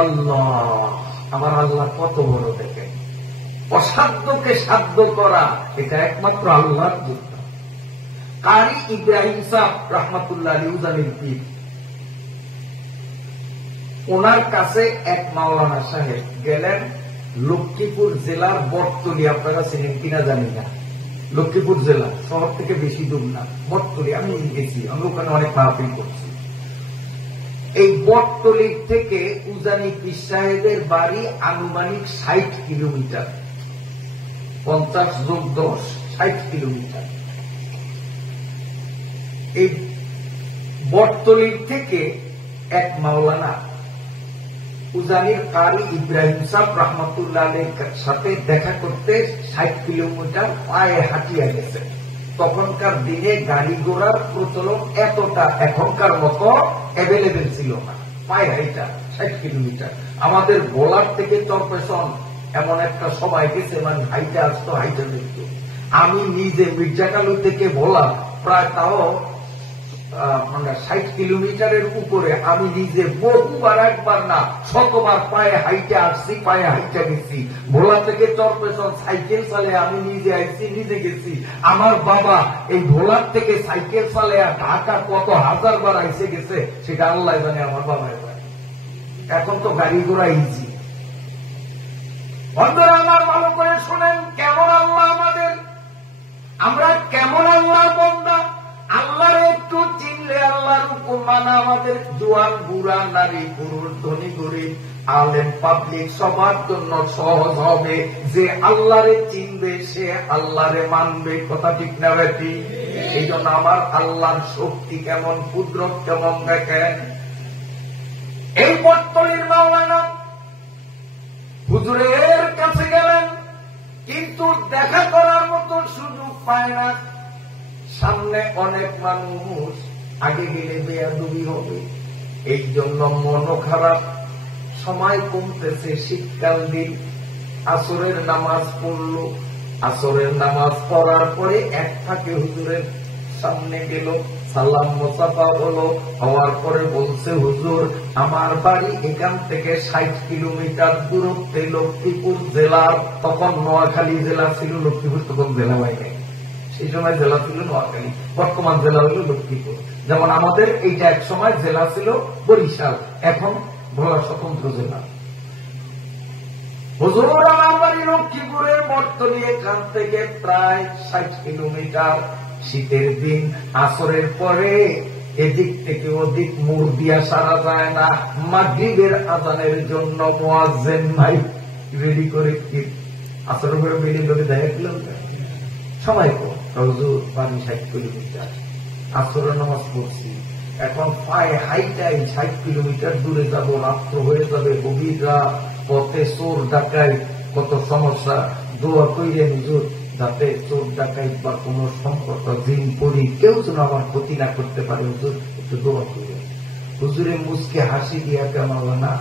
আল্লাহ, আমার আল্লাহ কত বড় দেখেন। অসাধ্যকে সাধ্য করা এটা একমাত্র আল্লাহর যুদ্ধ। কারি ইব্রাহিম সাহেব রহমাতুল্লাহ আলাইহি উজানির পীর, ওনার কাছে এক মাওলানা সাহেব গেলেন লক্ষ্মীপুর জেলার বটতলী। আপনারা চিনেন কিনা জানি না, লক্ষ্মীপুর জেলা শহর থেকে বেশি দূর না, বটতলী। আমি গেছি, আমি ওখানে অনেক মাহফিল করছি। এই বটতলী থেকে উজানি পীর সাহেবের বাড়ি আনুমানিক 60 কিলোমিটার, 50 যোগ 10, 60 কিলোমিটার। এই বটতলীর থেকে এক মাওলানা উজানির কারি ইব্রাহিম সাহেব রহমাতুল্লাহ আলাইহির সাথে দেখা করতে 60 কিলোমিটার পায়ে হাঁটিয়া গেছে। তখনকার দিনে গাড়ি ঘোড়ার প্রচলন এতটা এখনকার মতো অ্যাভেলেবেল ছিল না। পায়ে হাইটা 60 কিলোমিটার। আমাদের ভোলার থেকে চরপেশন এমন একটা সময় গেছে, মানে হাইটা আসতো, হাইটা দেখতো। আমি নিজে মির্জাকালু থেকে ভোলা প্রায় তাও 60 কিলোমিটারের উপরে আমি নিজে বহুবার, একবার না শতবার পায়ে হাইটে আসছি, পায়ে হাইটে গেছি। ভোলা থেকে চরপেশন সাইকেল চালে আমি নিজে আইছি, নিজে গেছি। আমার বাবা এই ভোলার থেকে সাইকেল চালে ঢাকা কত হাজার বার আইসে গেছে, সেটা আল্লাহ জানে, আমার বাবা জানে। এখন তো গাড়ি ঘোড়া ইজি। বন্ধুরা আমার ভালো করে শোনেন, কেমন আল্লাহ আমাদের, আমরা কেমন আল্লাহর বান্দা। আল্লাহর একটু চিনলে আল্লাহর হুকুম মানা আমাদের জোয়ান বুড়া নারী পুরুষ ধনী গরিব আলেম পাবলিক সবার জন্য সহজ হবে। যে আল্লাহরে চিনবে সে আল্লাহরে মানবে। কথা ঠিক না বেটি? এই জন্য আমার আল্লাহর শক্তি কেমন, কুদরত কেমন দেখেন। এই বটতলীর মাওলানা হুজুরের কাছে গেলেন, কিন্তু দেখা করার মতো সুযোগ পায় না। সামনে অনেক মানুষ, আগে গেলে বেয়াদবি হবে, এই জন্য মনও খারাপ। সময় কমতেছে, শীতকাল দিন। আসরের নামাজ পড়ল। আসরের নামাজ পড়ার পরে এক ফাঁকে হুজুরের সামনে গেল, সালাম মোসাফা হলো। হওয়ার পরে বলছে, হুজুর আমার বাড়ি এখান থেকে 60 কিলোমিটার দূরত্বে লক্ষ্মীপুর জেলার, তখন নোয়াখালী জেলা ছিল, লক্ষ্মীপুর তখন জেলা বাইরে। সেই সময় জেলা ছিল নোয়াখালী, বর্তমান জেলা হল লক্ষ্মীপুর। যেমন আমাদের এইটা এক সময় জেলা ছিল বরিশাল, এখন ভোলা স্বতন্ত্র জেলা। হুজুর আমার বাড়ি লক্ষ্মীপুরের বটতলী, এখান থেকে প্রায় 60 কিলোমিটার। শীতের দিন আসরের পরে এদিক থেকে ওদিক মুড় দিয়া সারা যায় না। মাগরিবের আযানের জন্য মুয়াজ্জিন ভাই রেডি করে আসরের পরে মিলিং করে দেখা কিলোমিটার সময় তো হুজুর বাড়ি 60 কিলোমিটার। আসরের নামাজ পড়ছি, এখন পায়ে হাইটাই 60 কিলোমিটার দূরে যাব, রাত্র হয়ে যাবে, গভীর রাত, পথে চোর ডাকাই, কত সমস্যা। দোয়া কইরে হুজুর যাতে চোর ডাকাই বা কোন সম্পর্ক জিন পড়ি কেউ যেন আমার ক্ষতি না করতে পারে, হুজুর একটু দোয়া কইরে। হুজুরে মুসকে হাসি দিয়া মাওলানা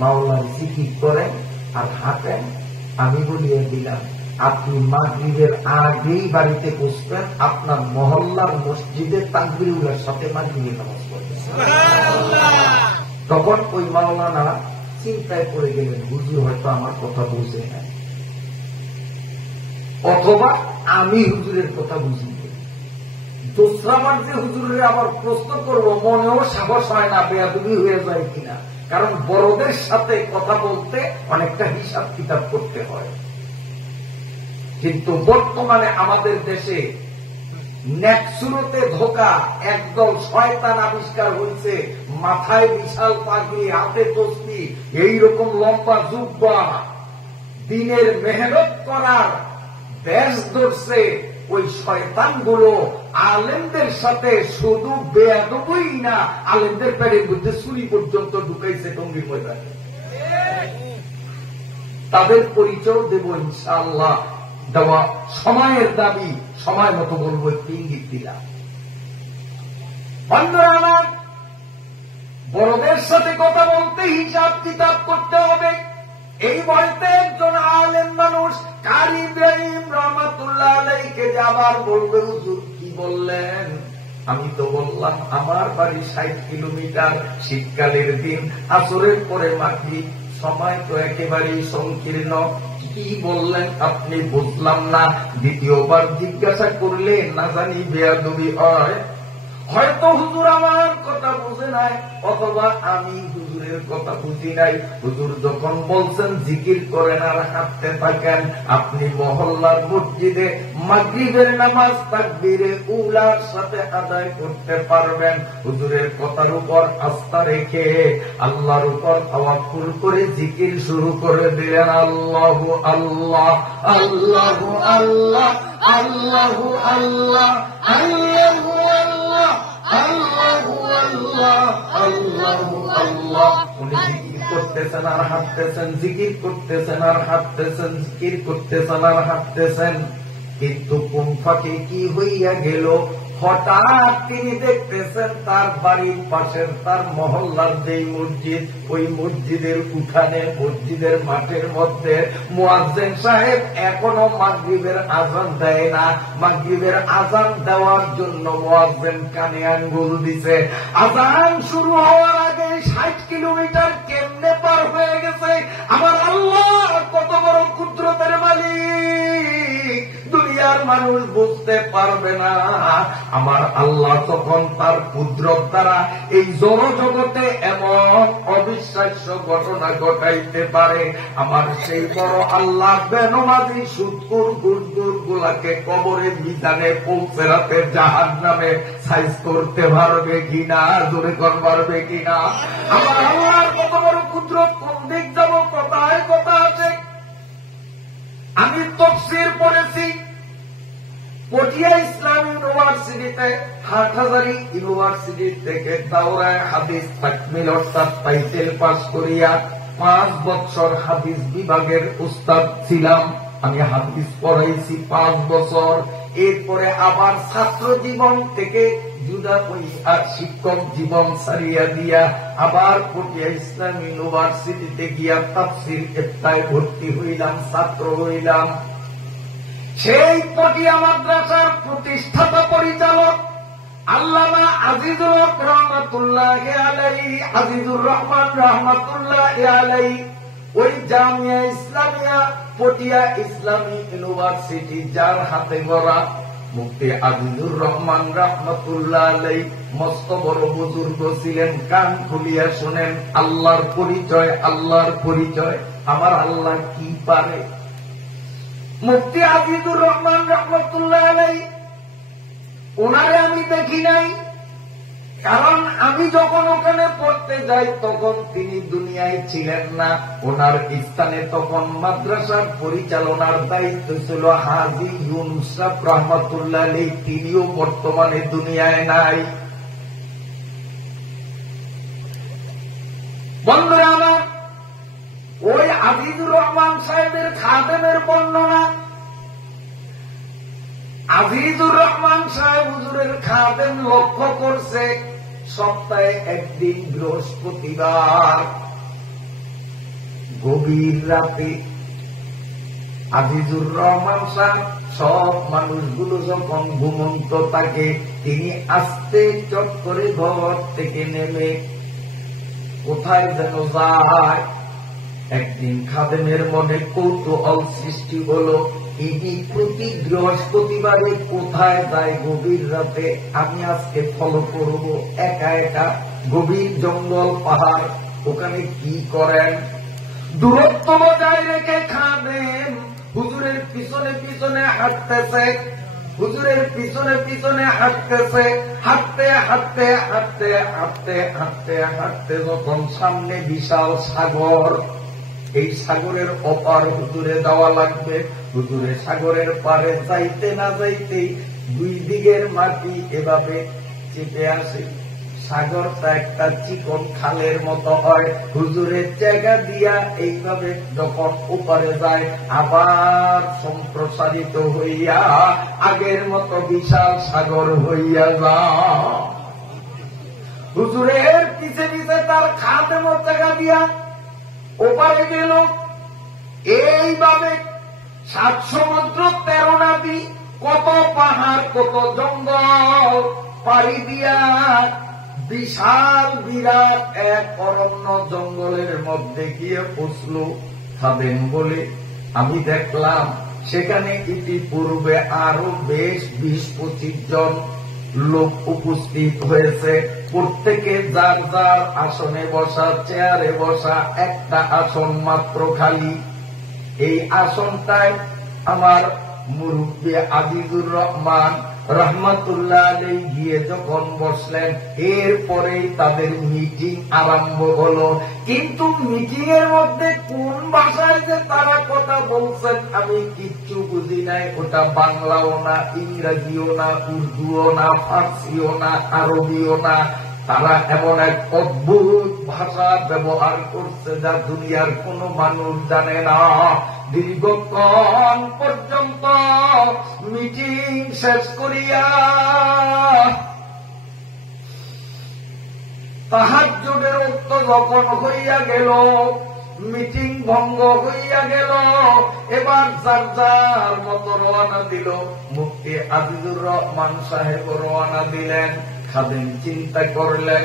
মাওলার জিকির করেন আর হাঁটেন। আমি বলিয়ে দিলাম, আপনি মাগরিবের আগেই বাড়িতে বসবেন, আপনার মহল্লার মসজিদে তাকবীরের সাথে মাগরিবের নামাজ পড়বেন। তখন ওই মাওলানা চিন্তায় পড়ে গেলেন, হুজুর হয়তো আমার কথা বুঝে না, অথবা আমি হুজুরের কথা বুঝি। দোসরাবার যে হুজুরের আবার প্রশ্ন করবো মনেও সাহস হয় না, বেয়াদবি হয়ে যায় কিনা। কারণ বড়দের সাথে কথা বলতে অনেকটা হিসাব কিতাব করতে হয়। কিন্তু বর্তমানে আমাদের দেশে ন্যাকসুরতে ধোকা একদল শয়তান আবিষ্কার হয়েছে। মাথায় বিশাল পাগড়ি, হাতে তসবি, এইরকম লম্বা জুব্বা, দিনের মেহনত করার ব্যাস ধরছে। ওই শয়তানগুলো আলেমদের সাথে শুধু বেয়াদবই না, আলেমদের পেটের মধ্যে ছুরি পর্যন্ত ঢুকাইছে টঙ্গীর ময়দানে। তাদের পরিচয় দেব ইনশাআল্লাহ, দেওয়া সময়ের দাবি, সময় মতো বলবো, একটু ইঙ্গিত দিলাম। বন্ধুরা আমার, বড়দের সাথে কথা বলতে হিসাব কিতাব করতে হবে। এই বলতে একজন আলেম মানুষ কারি ইব্রাহিম রহমাতুল্লাহ আলাইহিকে যে আবার বলবে, হুজুর কি বললেন? আমি তো বললাম আমার বাড়ি 60 কিলোমিটার, শীতকালের দিন, আসরের পরে মাগরিব, সময় তো একেবারেই সংকীর্ণ। কি বললেন আপনি? বুঝলাম না। দ্বিতীয়বার জিজ্ঞাসা করলে না জানি বেয়াদবি হয়। হয়তো হুজুর আমার কথা বুঝে নাই, অথবা আমি হুজুরের কথা বুঝি নাই। হুজুর যখন বলছেন জিকির করেন আর হাঁটতে থাকেন, আপনি মহল্লার মসজিদে মাগরিবের নামাজ তাকবীরে উলার সাথে আদায় করতে পারবেন। হুজুরের কথার উপর আস্থা রেখে আল্লাহর উপর তাওয়াক্কুল করে জিকির শুরু করে দিলেন। আল্লাহু আল্লাহ, আল্লাহু আল্লাহ, আল্লাহু আল্লাহ, আল্লাহু আল্লাহ, আল্লাহু আল্লাহ, আল্লাহু আল্লাহ। উনি জিকির করতেছেন আর হাঁটতেছেন, জিকির করতেছেন আর হাঁটতেছেন, জিকির করতেছেন আর হাঁটতেছেন। কিন্তু কোন ফাঁকে কি হইয়া গেল, হঠাৎ তিনি দেখতেছেন তার বাড়ির পাশের তার মহল্লার যেই মসজিদ, ওই মসজিদের উঠানে, মসজিদের মাঠের মধ্যে মুয়াজ্জিন সাহেব এখনো মাগরিবের আযান দেয় না। মাগরিবের আযান দেওয়ার জন্য মুয়াজ্জিন কানে আঙ্গুল দিছে। আযান শুরু হওয়ার আগে 60 কিলোমিটার কেমনে পার হয়ে গেছে! আমার আল্লাহ কত বড় কুদরতের মালিক, দুনিয়ার মানুষ বুঝতে পারবে না। আমার আল্লাহ তখন তার কুদরত দ্বারা এই জড় জগতে এমন অবিশ্বাস্য ঘটনা ঘটাইতে পারে। আমার সেই বড় আল্লাহ বেনমাজি সুদখোর ঘুষখোর গুলাকে কবরে মিজানে পৌঁছাতে জাহান্নামে সাইজ করতে পারবে কিনা? জোরে কর পারবে কিনা? আমার আল্লাহর কত বড় কুদরত! কোন দিক যাব, কথায় কথা আছে। আমি তাফসীর পড়েছি পটিয়া ইসলামী ইউনিভার্সিটিতে, হাটহাজারী ইউনিভার্সিটি থেকে দাওরায়ে হাদিস তাকমিল অর্থাৎ টাইটেল পাস করিয়া 5 বছর হাদিস বিভাগের উস্তাদ ছিলাম। আমি হাদিস পড়াইছি 5 বছর। এরপরে আবার ছাত্র জীবন থেকে জুদা হই আর শিক্ষক জীবন ছাড়িয়া দিয়া আবার পটিয়া ইসলামী ইউনিভার্সিটিতে গিয়া তাফসীর ইফতায় ভর্তি হইলাম, ছাত্র হইলাম। সেই পটিয়া মাদ্রাসার প্রতিষ্ঠাতা পরিচালক আল্লামা আজিজুল হক রহমাতুল্লাহি আলাইহি, আজিজুর রহমান রহমাতুল্লাহি আলাইহি, ওই জামিয়া ইসলামিয়া পটিয়া ইসলামী ইউনিভার্সিটি যার হাতে গড়া, মুফতি আজিজুর রহমান রহমাতুল্লাহি আলাইহি মস্ত বড় বুজুর্গ ছিলেন। কান খুলিয়া শুনেন, আল্লাহর পরিচয়, আল্লাহর পরিচয়। আমার আল্লাহ কি পারে! মুফতি আজিজুর রহমান রহমাতুল্লাহি আলাইহি, ওনারে আমি দেখি নাই, কারণ আমি যখন ওখানে পড়তে যাই তখন তিনি দুনিয়ায় ছিলেন না। ওনার স্থানে তখন মাদ্রাসার পরিচালনার দায়িত্ব ছিল হাজী ইউনুস রহমাতুল্লাহি আলাইহি, তিনিও বর্তমানে দুনিয়ায় নাই। বন্ধুরা আমার, ওই আজিজুর রহমান সাহেবের খাদেমের বর্ণনা, আজিজুর রহমান সাহেব হুজুরের খাদেম লক্ষ্য করছে সপ্তাহে একদিন বৃহস্পতিবার গভীর রাতে আজিজুর রহমান সাহেব সব মানুষগুলো যখন ঘুমন্ত থাকে, তিনি আস্তে চট করে ঘর থেকে নেমে কোথায় যেন যায়। একদিন খাদেমের মনে কৌতূহল সৃষ্টি হলো, ইনি প্রতি বৃহস্পতিবারে কোথায় যায় গভীর রাতে, আমি আজকে ফলো করব। একা একা গভীর জঙ্গল পাহাড়, ওখানে কি করেন? দূরত্ব বজায় রেখে খাদেম হুজুরের পিছনে পিছনে হাঁটতেছে, হুজুরের পিছনে পিছনে হাঁটতেছে। হাঁটতে হাঁটতে হাঁটতে হাঁটতে হাঁটতে হাঁটতে যখন সামনে বিশাল সাগর, এই সাগরের অপার হুজুরে যাওয়া লাগবে। হুজুরে সাগরের পারে যাইতে না যাইতেই দুই দিকের মাটি এভাবে চেপে আসে। সাগরটা একটা চিকন খালের মতো হয়। হুজুরের জায়গা দিয়া এইভাবে যখন ওপারে যায়, আবার সম্প্রসারিত হইয়া আগের মতো বিশাল সাগর হইয়া যায়। হুজুরের পিছে পিছে তার খাদেম টাকা দিয়া ওপারে গেল। এইভাবে 7 সমুদ্র 13 নদী, কত পাহাড়, কত জঙ্গল পাড়ি দিয়া বিশাল বিরাট এক অরণ্য জঙ্গলের মধ্যে গিয়ে পৌঁছল। খাদেম বলে, আমি দেখলাম সেখানে ইতিপূর্বে আরো বেশ 20-25 জন লোক উপস্থিত হয়েছে। প্রত্যেকে যার যার আসনে বসা, চেয়ারে বসা, একটা আসন মাত্র খালি। এই আসনটায় আমার মুরব্বী আজিজুর রহমান রহমাতুল্লাহ আলাইহি গিয়ে যখন বসলেন, এরপরেই তাদের মিটিং আরম্ভ হলো। কিন্তু মিটিং এর মধ্যে কোন ভাষায় যে তারা কথা বলছেন আমি কিচ্ছু বুঝি নাই। ওটা বাংলাও না, ইংরেজিও না, উর্দুও না, ফার্সিও না, আরবিও না। তারা এমন এক অদ্ভুত ভাষা ব্যবহার করছে যা দুনিয়ার কোন মানুষ জানে না। দীর্ঘক্ষণ পর্যন্ত মিটিং শেষ করিয়া তাহাজ্জুদের ওয়াক্ত যখন হইয়া গেল, মিটিং ভঙ্গ হইয়া গেল। এবার যার যার মতো রওনা দিল। মুফতি আজিজুর রহমান সাহেব রওনা দিলেন। খাদেম চিন্তা করলেন,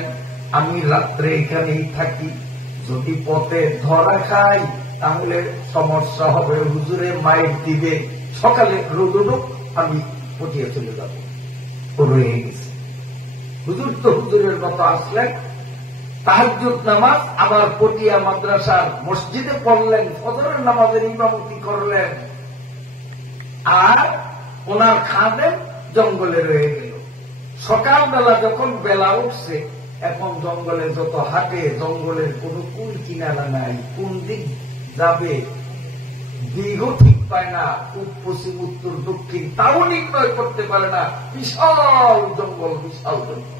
আমি রাত্রে এখানেই থাকি, যদি পথে ধরা খাই তাহলে সমস্যা হবে, হুজুরে মাইর দিবে, সকালে রোদুক আমি পটিয়ে চলে যাব। রয়ে গেছে। হুজুর তো হুজুরের মতো আসলেন, তাহাজ্জুদ নামাজ আবার পটিয়া মাদ্রাসার মসজিদে পড়লেন, ফজরের নামাজের ইমামতি করলেন, আর ওনার খাদেম জঙ্গলে রয়ে গেল। সকালবেলা যখন বেলা উঠছে, এখন জঙ্গলে যত হাঁটে, জঙ্গলের কোন কুল কিনারা নাই, কোন দিক যাবে দিকও ঠিক পায় না, পূব পশ্চিম উত্তর দক্ষিণ তাও নির্ণয় করতে পারে না। বিশাল জঙ্গল, বিশাল জঙ্গল।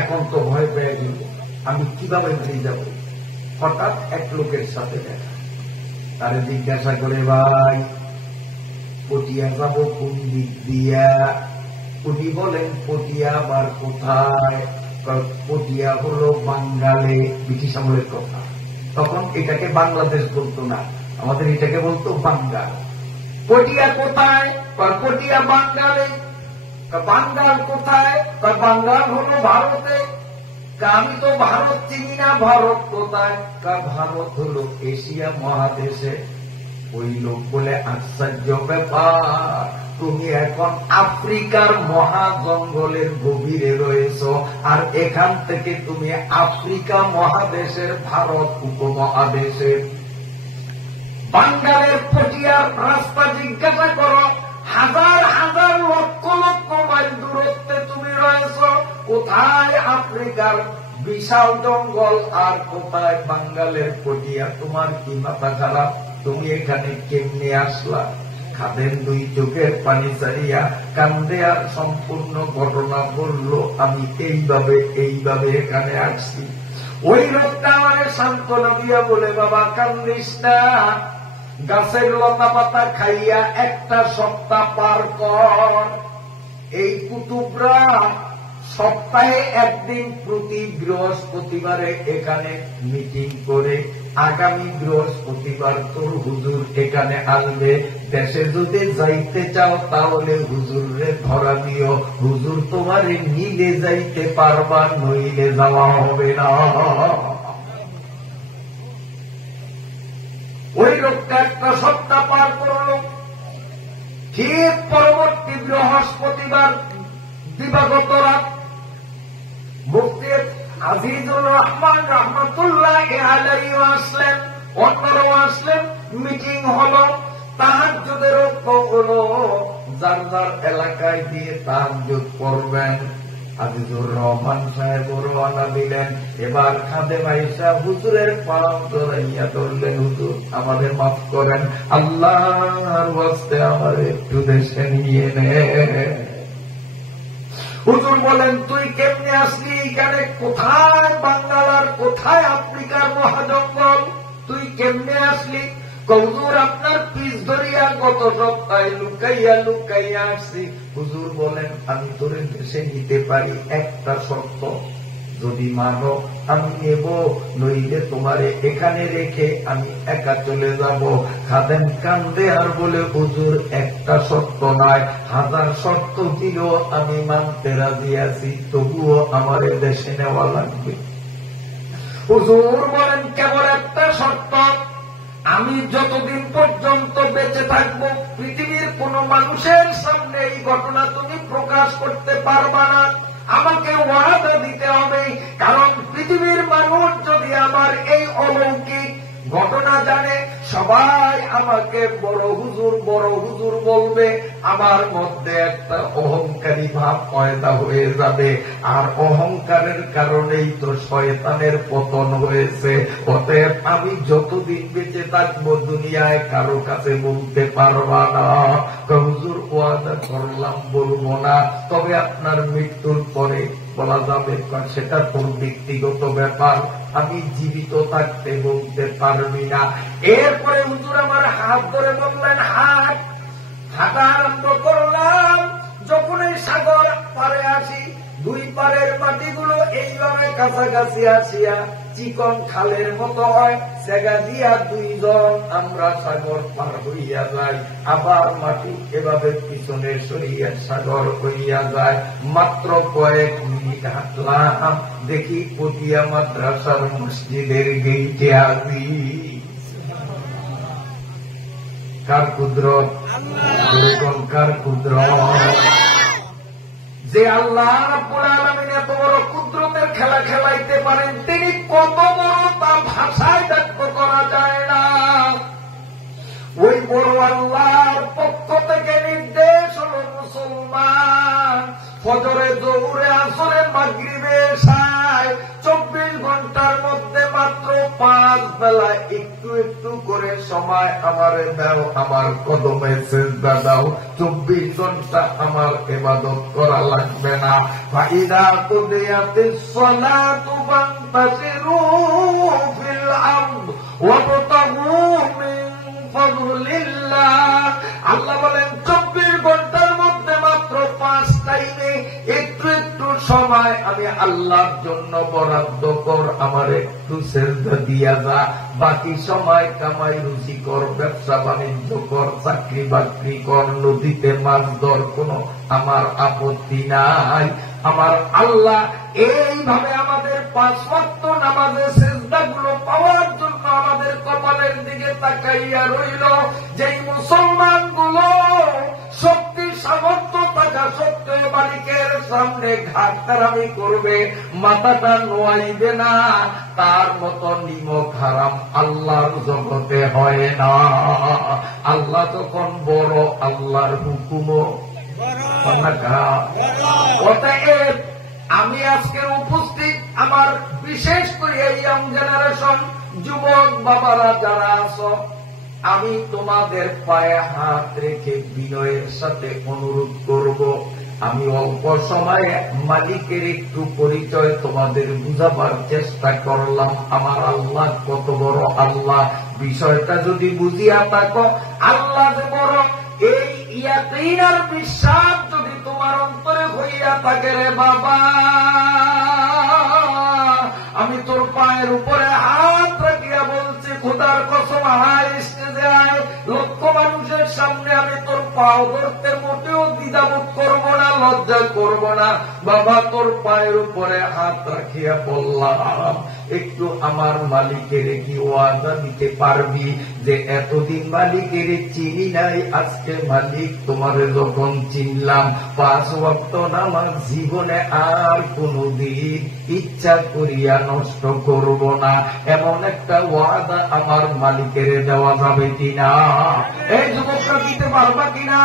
এখন তো ভয় পেয়ে গেল, আমি কিভাবে বেরিয়ে যাব। হঠাৎ এক লোকের সাথে দেখা, তারে জিজ্ঞাসা করে, ভাই পটিয়া যাব কোন দিক দিয়া? উনি বলেন, পটিয়া আবার কোথায়? পটিয়া হলো বাঙ্গালে, ব্রিটিশ আমলের কথা। তখন এটাকে বাংলাদেশ বলতো না, আমাদের এটাকে বলতো বাঙ্গাল। পটিয়া কোথায়? পটিয়া বাঙ্গালে। বাঙ্গাল কোথায়? বাঙ্গাল হলো ভারতে। আমি তো ভারত চিনি না, ভারত কোথায়? ভারত হলো এশিয়া মহাদেশে। ওই লোক বলে, আশ্চর্য ব্যাপার, তুমি এখন আফ্রিকার মহা জঙ্গলের গভীরে রয়েছ, আর এখান থেকে তুমি আফ্রিকা মহাদেশের ভারত উপমহাদেশে। বাঙ্গালের পটিয়ার রাস্তা জিজ্ঞাসা করো, হাজার হাজার লক্ষ লক্ষ মাইল দূরত্বে তুমি রয়েছ। কোথায় আফ্রিকার বিশাল জঙ্গল আর কোথায় বাঙ্গালের পটিয়া? তোমার কি মাথা খারাপ? তুমি এখানে কেমনে আসলা? খাদেম দুই চোখের পানি ছাড়িয়া কান্দে আর সম্পূর্ণ ঘটনা বলল, আমি এইভাবে এখানে আসছি। ওই লোকটা আমারে সান্ত্বনা দিয়া বলে, বাবা কান্দিস না, গাছের লতা পাতা খাইয়া একটা সপ্তাহ পার কর। এই কুতুবরা সপ্তাহে একদিন প্রতি বৃহস্পতিবারে এখানে মিটিং করে, আগামী বৃহস্পতিবার তোর হুজুর এখানে আসবে। দেশে যদি যাইতে চাও তাহলে হুজুরে ধরা দিও, হুজুর তোমারে নিলে যাইতে পারবা, নইলে যাওয়া হবে না। ওই লোকটা একটা সপ্তাহ পার করল। ঠিক পরবর্তী বৃহস্পতিবার দিবাগত রাত মুফতি আজিজুর রহমান রহমাতুল্লাহ আলাইহি আসলেন, অন্যরাও আসলেন, মিটিং হলো। তাহাজ্জুদের ওয়াক্ত হলো, যার যার এলাকায় দিয়ে তাহাজ্জুদ করবেন। আজিজুর রহমান সাহেব রওনা দিলেন। এবার খাদেম আয়েশা হুজুরের পা জড়াইয়া ধরলেন, হুজুর আমাদের মাফ করেন, আল্লাহর ওয়াস্তে আমার একটু দেশে নিয়ে নে। হুজুর বলেন, তুই কেমনে আসলি এখানে? কোথায় বাঙ্গাল আর কোথায় আফ্রিকার মহাজঙ্গল? তুই কেমনে আসলি? হুজুর আপনার পিস ধরিয়া গত সপ্তাহে লুকাইয়া লুকাইয়া আসছি। হুজুর বলেন আমি তোরে দেশে নিতে পারি, একটা শর্ত, যদি মানো আমি নেব, নইলে তোমারে এখানে রেখে আমি একা চলে যাব। খাদেম কান্দে আর বলে হুজুর একটা শর্ত নয়, 1000 শর্ত দিলেও আমি মানতে রাজি আছি, তবুও আমার দেশে নেওয়া লাগবে। হুজুর বলেন কেবল একটা শর্ত, আমি যতদিন পর্যন্ত বেঁচে থাকবো পৃথিবীর কোন মানুষের সামনে এই ঘটনা তুমি প্রকাশ করতে পারবা না, আমাকে ওয়াদা দিতে হবে। কারণ পৃথিবীর মানুষ যদি আমার এই অলৌকিক ঘটনা জানে, সবাই আমাকে বড় হুজুর বলবে, আমার মধ্যে একটা অহংকারী ভাব পয়দা হয়ে যাবে। আর অহংকারের কারণেই তো শয়তানের পতন হয়েছে। অতএব আমি যতদিন বেঁচে থাকবো দুনিয়ায় কারো কাছে বলতে পারবা না। হুজুর ওয়াদা করলাম বলবো না, তবে আপনার মৃত্যুর পরে বলা যাবে, সেটা তোর ব্যক্তিগত ব্যাপার, আমি জীবিত থাকতে বলতে পারবি না। এরপরে হুজুর আমার হাত ধরে বললেন হাঁটা আরম্ভ করলাম। যখন এই সাগর পারে আসি, দুই পারের মাটিগুলো এইভাবে কাছাকাছি আসিয়া চিকন খালের মতো হয়, সেগা দিয়া দুইজন আমরা সাগর পার হইয়া যাই, আবার মাটি এভাবে পিছনে সরিয়া সাগর হইয়া যায়। মাত্র কয়েক মিনিট হাঁটলাম, দেখি পটিয়া মাদ্রাসার মসজিদের গেইটে আসি। কার কুদরত, কার কুদরত! যে আল্লাহ রাব্বুল আলামিন এত বড় কুদরতের খেলা খেলাইতে পারেন, তিনি কত বড় তা ভাষায় ব্যক্ত করা যায় না। ওই বড় আল্লাহর পক্ষ থেকে নির্দেশ হল, মুসলমান ফজরে, জোহরে, আসরে, মাগরিবে, এশায় 24 ঘন্টার মধ্যে মাত্র 5 বেলা একটু একটু করে সময় আমারে দাও, আমার কদমে সিজদা দাও। 24 ঘন্টা আমার ইবাদত করা লাগবে না। ফাইদা কুদিয়াতিস সালাতু ফান্তাশিরু ফিল আরদ ওয়াবতাগু মিন ফাদলিল্লাহ। আল্লাহ বলেন 24 ঘন্টার মধ্যে মাত্র 5 টাইমে একটু একটু সময় আমি আল্লাহর জন্য বরাদ্দ কর, আমার একটু সিজদা দিয়া যা। বাকি সময় কামাই রুজি কর, ব্যবসা বাণিজ্য কর, চাকরি বাকরি কর, নদীতে মাছ ধর, কোনো আমার আপত্তি নাই। আমার আল্লাহ এইভাবে আমাদের 5 ওয়াক্ত নামাজের সিজদাগুলো পাওয়ার জন্য আমাদের কপালের দিকে তাকাইয়া রইল। যেই মুসলমানগুলো শক্তি সামর্থ্য থাকা সত্ত্বেও মালিকের সামনে ঘাটতারামি করবে, মাথাটা নোয়াইবে না, তার মতো নিমক হারাম আল্লাহর জগতে হয় না। আল্লাহ যখন বড়, আল্লাহর হুকুমও। অতএব আমি আজকে উপস্থিত আমার বিশেষ করে এই ইয়াং জেনারেশন যুবক বাবারা যারা আছো, আমি তোমাদের পায়ে হাত রেখে বিনয়ের সাথে অনুরোধ করব, আমি অল্প সময়ে মালিকের একটু পরিচয় তোমাদের বুঝাবার চেষ্টা করলাম। আমার আল্লাহ কত বড় আল্লাহ, বিষয়টা যদি বুঝিয়া থাকো, আল্লাহ যে বড়, এই ইয়াকিন আর বিশ্বাস যদি তোমার অন্তরে হইয়া থাকে, রে বাবা, আমি তোর পায়ের উপরে হাত রাখিয়া বলছি, খোদার কসম, আয় স্টেজে আয়, লক্ষ মানুষের সামনে আমি তোর পাও ধরতে মোটেও দ্বিধাবোধ করব না, লজ্জা করব না। বাবা, তোর পায়ের উপরে হাত রাখিয়া বললাম, একটু আমার মালিকের কি ওয়াদা দিতে পারবি যে এতদিন মালিকের চিনি নাই, আজকে মালিক তোমারে যখন চিনলাম, 5 ওয়াক্ত নামাজ জীবনে আর কোনদিন ইচ্ছা করিয়া নষ্ট করব না, এমন একটা ওয়াদা আমার মালিকের দেওয়া যাবে কিনা? এই যুবকরা দিতে পারবা কিনা?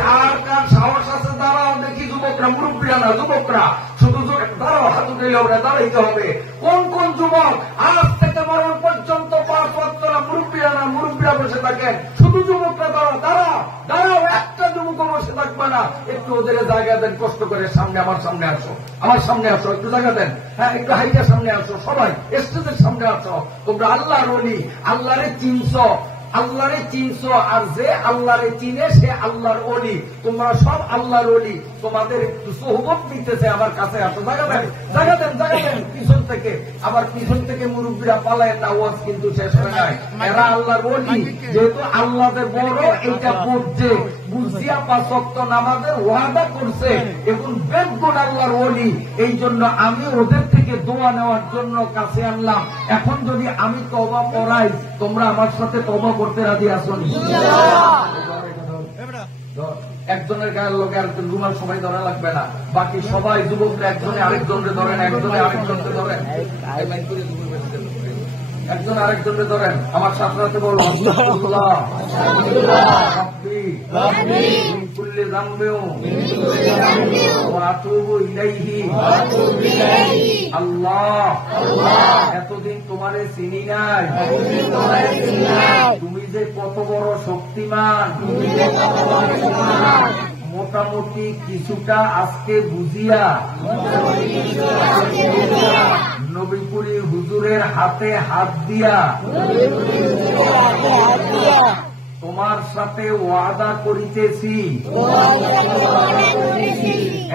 কার কার সাহস আছে? দাঁড়াও দেখি যুবকরা, মুরব্বীরা না, যুবকরা শুধু দাঁড়াও, হাত উঠাইলে ওরা দাঁড়াইতে হবে। কোন কোন যুবক আজ থেকে মরণ পর্যন্ত 5 ওয়াক্ত না, মুরব্বীরা না, মুরব্বীরা বসে থাকেন, শুধু যুবকরা দাঁড়াও, দাঁড়াও, দাঁড়াও, একটা যুবক বসে থাকবে না, একটু ওদের জায়গা দেন, কষ্ট করে সামনে, আমার সামনে আসো, আমার সামনে আসো, একটু জায়গা দেন, হ্যাঁ, একটু হাইটার সামনে আসো, সবাই স্টেজের সামনে আসো। তোমরা আল্লাহর ওলি, আল্লাহরে চিনছো, আল্লাহরে চিনছো, আর যে আল্লাহরে চিনে সে আল্লাহর ওলি। তোমরা সব আল্লাহর ওলি, তোমাদের একটু সোহবত নিতেছে আমার কাছে। এত জায়গা দেন, জায়গা দেন, জায়গা দেন পিছন থেকে। আবার পিছন থেকে মুরব্বীরা পালায়, তা ওয়াজ কিন্তু শেষ হয় নাই। এরা আল্লাহর ওলি, যেহেতু আল্লাহদের বড় এইটা পড়ছে, বুঝিয়া 5 ওয়াক্ত নামাজের ওয়াদা করছে, এখন বেদগুণ আল্লাহর ওলি। এই জন্য আমি ওদের থেকে দোয়া নেওয়ার জন্য কাছে আনলাম। এখন যদি আমি তওবা পড়াই, তোমরা আমার সাথে তওবা করতে রাজি আছো? একজনের গায়ের লোকে আরেকজন রুমাল সবাই ধরা লাগবে না, বাকি সবাই যুবকরা একজনে আরেকজনকে ধরেন, একজনে আরেকজনকে ধরেন, একজন আরেকজনকে ধরেন। আমার সাথে সাথে বলো আল্লাহ এতদিন তোমারে চিনি নাই, তুমি যে কত বড় শক্তিমান মোটামুটি কিছুটা আজকে বুঝিয়া নবীপুরি হুজুরের হাতে হাত দিয়া তোমার সাথে ওয়াদা করিতেছি,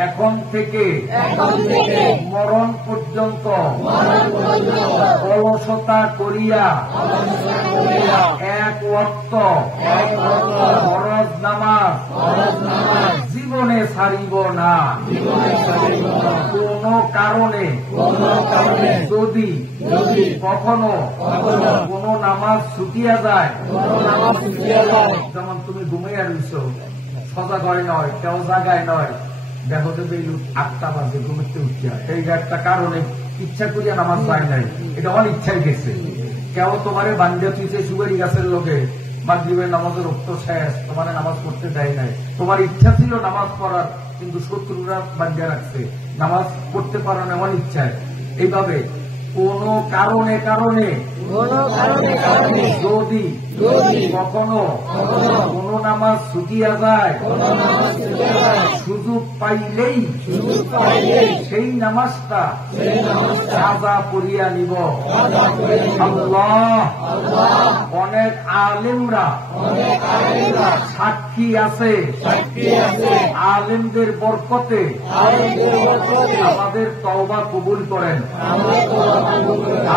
এখন থেকে মরণ পর্যন্ত অলসতা করিয়া 1 ওয়াক্ত ফরজ নামাজ জীবনে ছাড়িব না। কোন কারণে যদি কখনো কোন নামাজ ছুটিয়া যায়, যেমন তুমি ঘুমিয়ে রইছ, সজাগ হয় নয়, কেউ জাগায় নয়, দেখো যে 8টা বাজে ঘুমিতে উঠিয়া, এই একটা কারণে ইচ্ছা করিয়া নামাজ যায় নাই, এটা অনিচ্ছায় গেছে। কেউ তোমারে বান্ধিয়া তুইছে সুপারি গাছের লোকে, মাগরিবের নামাজের রক্ত শেষ, তোমার নামাজ পড়তে দেয় নাই, তোমার ইচ্ছা ছিল নামাজ পড়ার, কিন্তু শত্রুরা বান্ধিয়া রাখছে, নামাজ পড়তে পারো না অনিচ্ছায়। এইভাবে কোন কারণে কারণে যদি কখনো কোন নামাজ ছুটিয়া যায়, সুযোগ পাইলেই সেই নামাজটা কাজা পড়িয়া নিব। আল্লাহ, অনেক আলেমরা সাক্ষী আছে, আলেমদের বরকতে আমাদের তওবা কবুল করেন।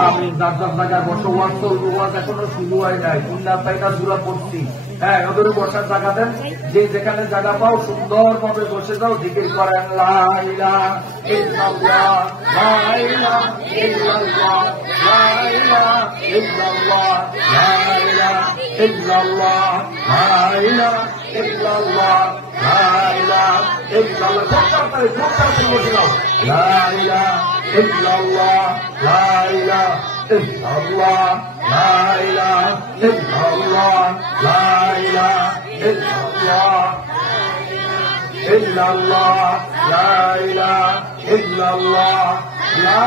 আমি যার যার জায়গায় বসে ওয়াজ চলবো, ওয়াজ এখনো শুরু হয় নাই, উন্না পাইটা জোড়া পড়ছি। হ্যাঁ, ওদের বসার জায়গা দেন, যে যেখানে জায়গা পাও সুন্দর ভাবে বসে যাও, জিকির করেন লা ইলাহা ইল্লাল্লাহ, লা ইলাহা ইল্লাল্লাহ, লা ইলাহা ইল্লাল্লাহ, লা ইলাহা ইল্লাল্লাহ, লা ইলাহা ইল্লাল্লাহ, লা ইলাহা ইল্লাল্লাহ। খুব তাড়াতাড়ি বসে যাও, লা ইলাহা ইল্লাল্লাহ, লা ইলাহা ইল্লাল্লাহ, লা ইলাহা ইল্লাল্লাহ, লা ইলাহা ইল্লাল্লাহ, ইল্লাল্লাহ, লা ইলাহা ইল্লাল্লাহ, লা